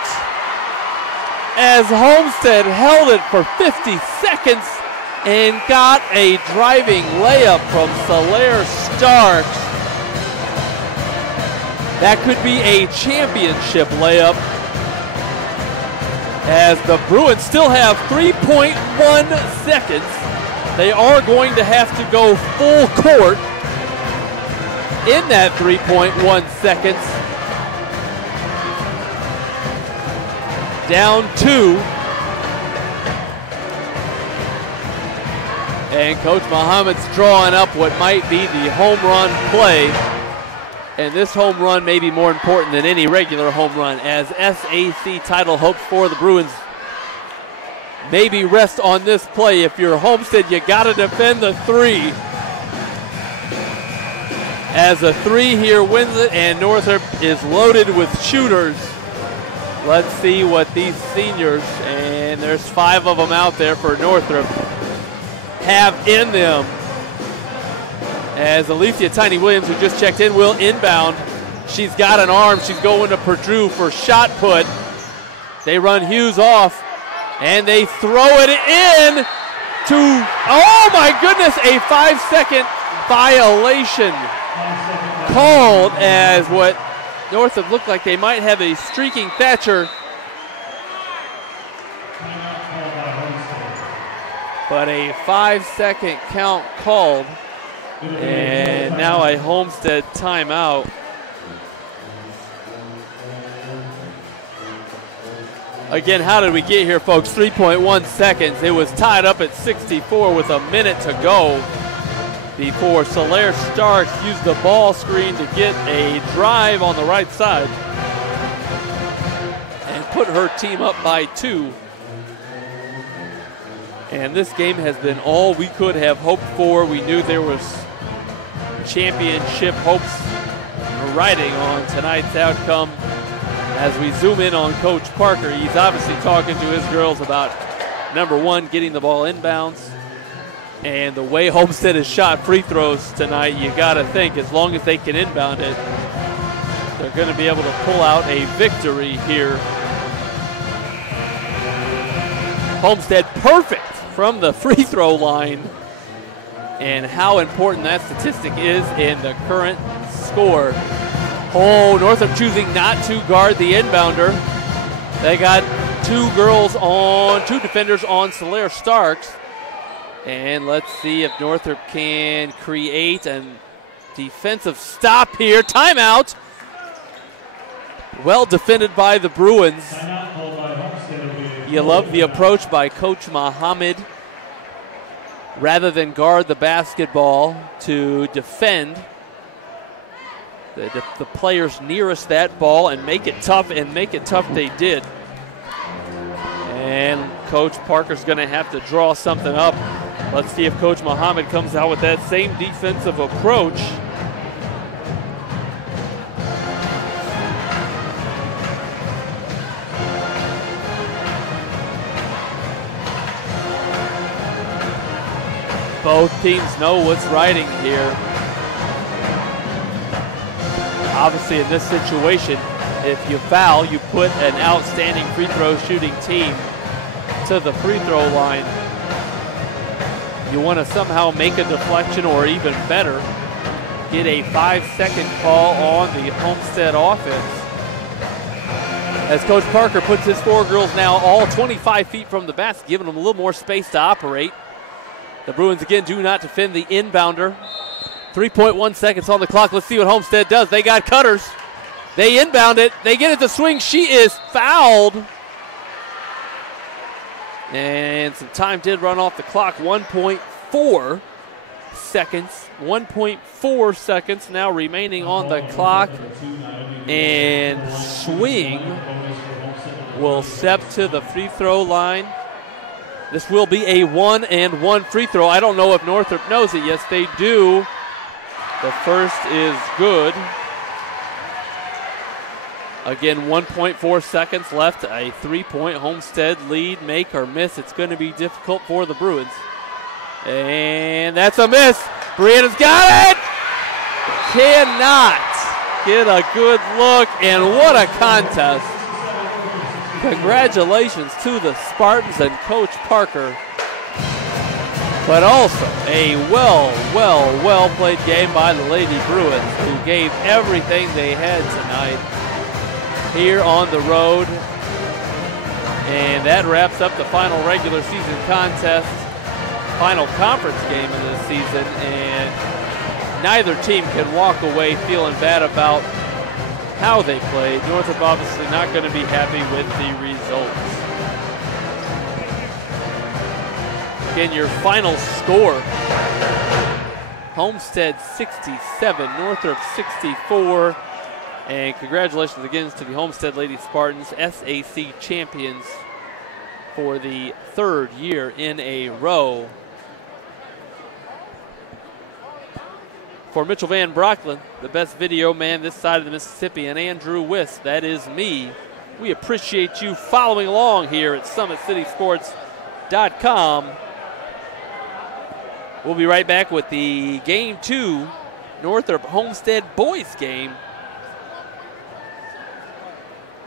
as Homestead held it for 50 seconds and got a driving layup from Solaire Starks. That could be a championship layup, as the Bruins still have 3.1 seconds. They are going to have to go full court in that 3.1 seconds. Down 2. And Coach Muhammad's drawing up what might be the home run play. And this home run may be more important than any regular home run, as SAC title hopes for the Bruins maybe rest on this play. If you're Homestead, you got to defend the 3. As a 3 here wins it, and Northrop is loaded with shooters. Let's see what these seniors, and there's 5 of them out there for Northrop, have in them. As Alicia Tiny Williams, who just checked in, will inbound. She's got an arm. She's going to Perdue for shot put. They run Hughes off, and they throw it in to, oh my goodness, a 5-second violation called, as what Northrop looked like they might have a streaking Thatcher. But a 5-second count called. And now a Homestead timeout. Again, how did we get here, folks? 3.1 seconds. It was tied up at 64 with a minute to go before Solaire Starks used the ball screen to get a drive on the right side and put her team up by 2. And this game has been all we could have hoped for. We knew there was championship hopes riding on tonight's outcome. As we zoom in on Coach Parker, he's obviously talking to his girls about, number one, getting the ball inbounds. And the way Homestead has shot free throws tonight, you got to think as long as they can inbound it, they're going to be able to pull out a victory here. Homestead perfect from the free throw line. And how important that statistic is in the current score. Oh, Northrop choosing not to guard the inbounder. They got 2 defenders on Solaire Starks. And let's see if Northrop can create a defensive stop here. Timeout. Well defended by the Bruins. You love the approach by Coach Muhammad. Rather than guard the basketball, to defend the players nearest that ball and make it tough, and make it tough they did. And Coach Parker's going to have to draw something up. Let's see if Coach Muhammad comes out with that same defensive approach. Both teams know what's riding here. Obviously, in this situation, if you foul, you put an outstanding free throw shooting team to the free throw line. You want to somehow make a deflection, or even better, get a 5-second call on the Homestead offense. As Coach Parker puts his 4 girls now all 25 feet from the basket, giving them a little more space to operate. The Bruins again do not defend the inbounder. 3.1 seconds on the clock. Let's see what Homestead does. They got cutters. They inbound it. They get it to swing. She is fouled. And some time did run off the clock. 1.4 seconds. 1.4 seconds now remaining on the clock. And Swing will step to the free throw line. This will be a 1-and-1 free throw. I don't know if Northrop knows it. Yes, they do. The first is good. Again, 1.4 seconds left. A 3-point Homestead lead. Make or miss. It's going to be difficult for the Bruins. And that's a miss. Brianna's got it. Cannot get a good look. And what a contest. Congratulations to the Spartans and Coach Parker. But also a well played game by the Lady Bruins, who gave everything they had tonight here on the road. And that wraps up the final regular season contest, final conference game of the season. And neither team can walk away feeling bad about how they played. Northrop obviously not going to be happy with the results. Again, your final score: Homestead 67, Northrop 64. And congratulations again to the Homestead Lady Spartans, SAC champions for the 3rd year in a row. For Mitchell Van Brocklin, the best video man this side of the Mississippi, and Andrew Wiss, that is me. We appreciate you following along here at SummitCitySports.com. We'll be right back with the Game 2 Northrop Homestead boys game.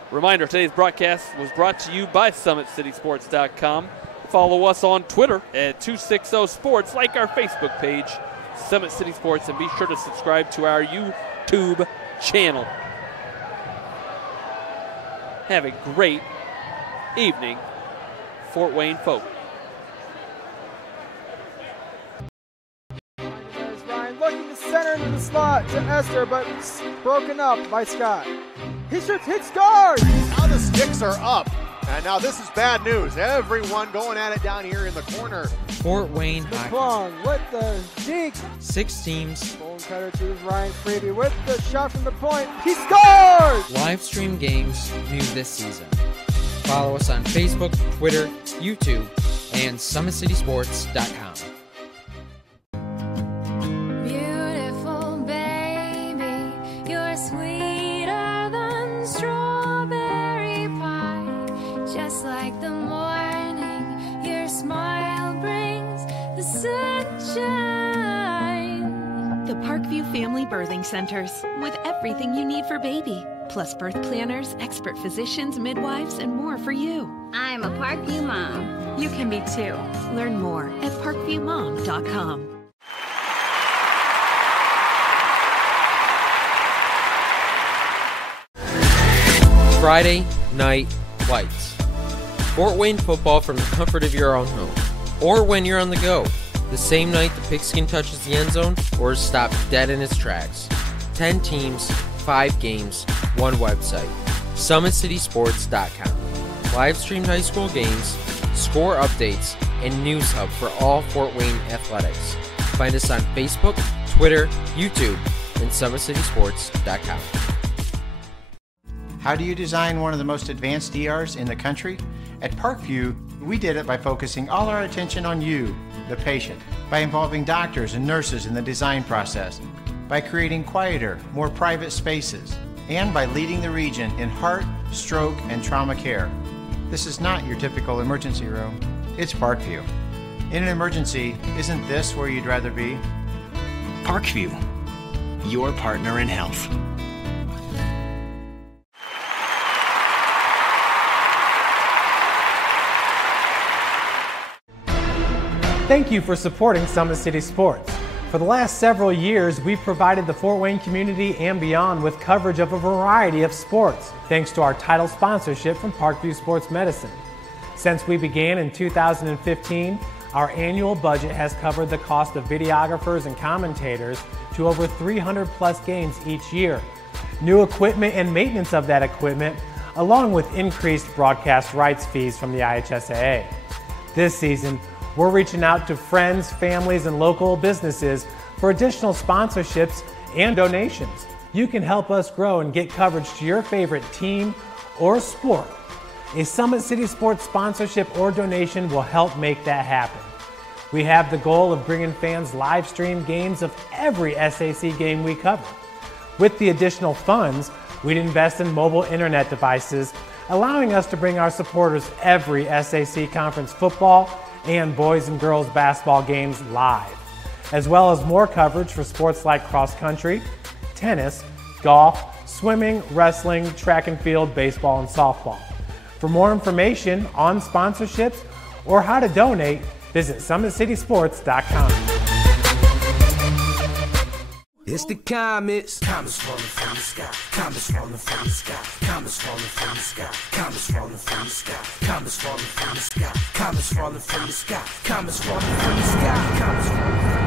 Reminder, today's broadcast was brought to you by SummitCitySports.com. Follow us on Twitter at 260 Sports. Like our Facebook page, Summit City Sports, and be sure to subscribe to our YouTube channel. Have a great evening, Fort Wayne folk. There's Ryan looking to center into the slot to Esther, but broken up by Scott. He shoots, hits guard! Now the sticks are up. And now this is bad news. Everyone going at it down here in the corner. Fort Wayne Hockey with the deke. 6 teams. Bone cutter to Ryan Freeby with the shot from the point. He scores! Live stream games new this season. Follow us on Facebook, Twitter, YouTube, and SummitCitySports.com. Beautiful baby, you're sweeter than strawberry pie. Just like the morning, your smile brings the sunshine. The Parkview Family Birthing Centers, with everything you need for baby, plus birth planners, expert physicians, midwives, and more for you. I'm a Parkview mom. You can be too. Learn more at parkviewmom.com. Friday Night Lights. Fort Wayne football from the comfort of your own home, or when you're on the go, the same night the pigskin touches the end zone or is stopped dead in its tracks. 10 teams, 5 games, 1 website. SummitCitySports.com. Live streamed high school games, score updates, and news hub for all Fort Wayne athletics. Find us on Facebook, Twitter, YouTube, and SummitCitySports.com. How do you design one of the most advanced ERs in the country? At Parkview, we did it by focusing all our attention on you, the patient, by involving doctors and nurses in the design process, by creating quieter, more private spaces, and by leading the region in heart, stroke, and trauma care. This is not your typical emergency room. It's Parkview. In an emergency, isn't this where you'd rather be? Parkview, your partner in health. Thank you for supporting Summit City Sports. For the last several years, we've provided the Fort Wayne community and beyond with coverage of a variety of sports, thanks to our title sponsorship from Parkview Sports Medicine. Since we began in 2015, our annual budget has covered the cost of videographers and commentators to over 300 plus games each year. New equipment and maintenance of that equipment, along with increased broadcast rights fees from the IHSAA. This season, we're reaching out to friends, families, and local businesses for additional sponsorships and donations. You can help us grow and get coverage to your favorite team or sport. A Summit City Sports sponsorship or donation will help make that happen. We have the goal of bringing fans live stream games of every SAC game we cover. With the additional funds, we'd invest in mobile internet devices, allowing us to bring our supporters every SAC conference football and boys and girls basketball games live, as well as more coverage for sports like cross country, tennis, golf, swimming, wrestling, track and field, baseball, and softball. For more information on sponsorships or how to donate, visit SummitCitySports.com. It's the comets. Comets falling from the sky. Comets falling from the sky. Comets falling from the sky. Comets falling from the sky. Comets falling from the sky. Comets falling from the sky. Comets falling from the sky. Comets falling from the sky.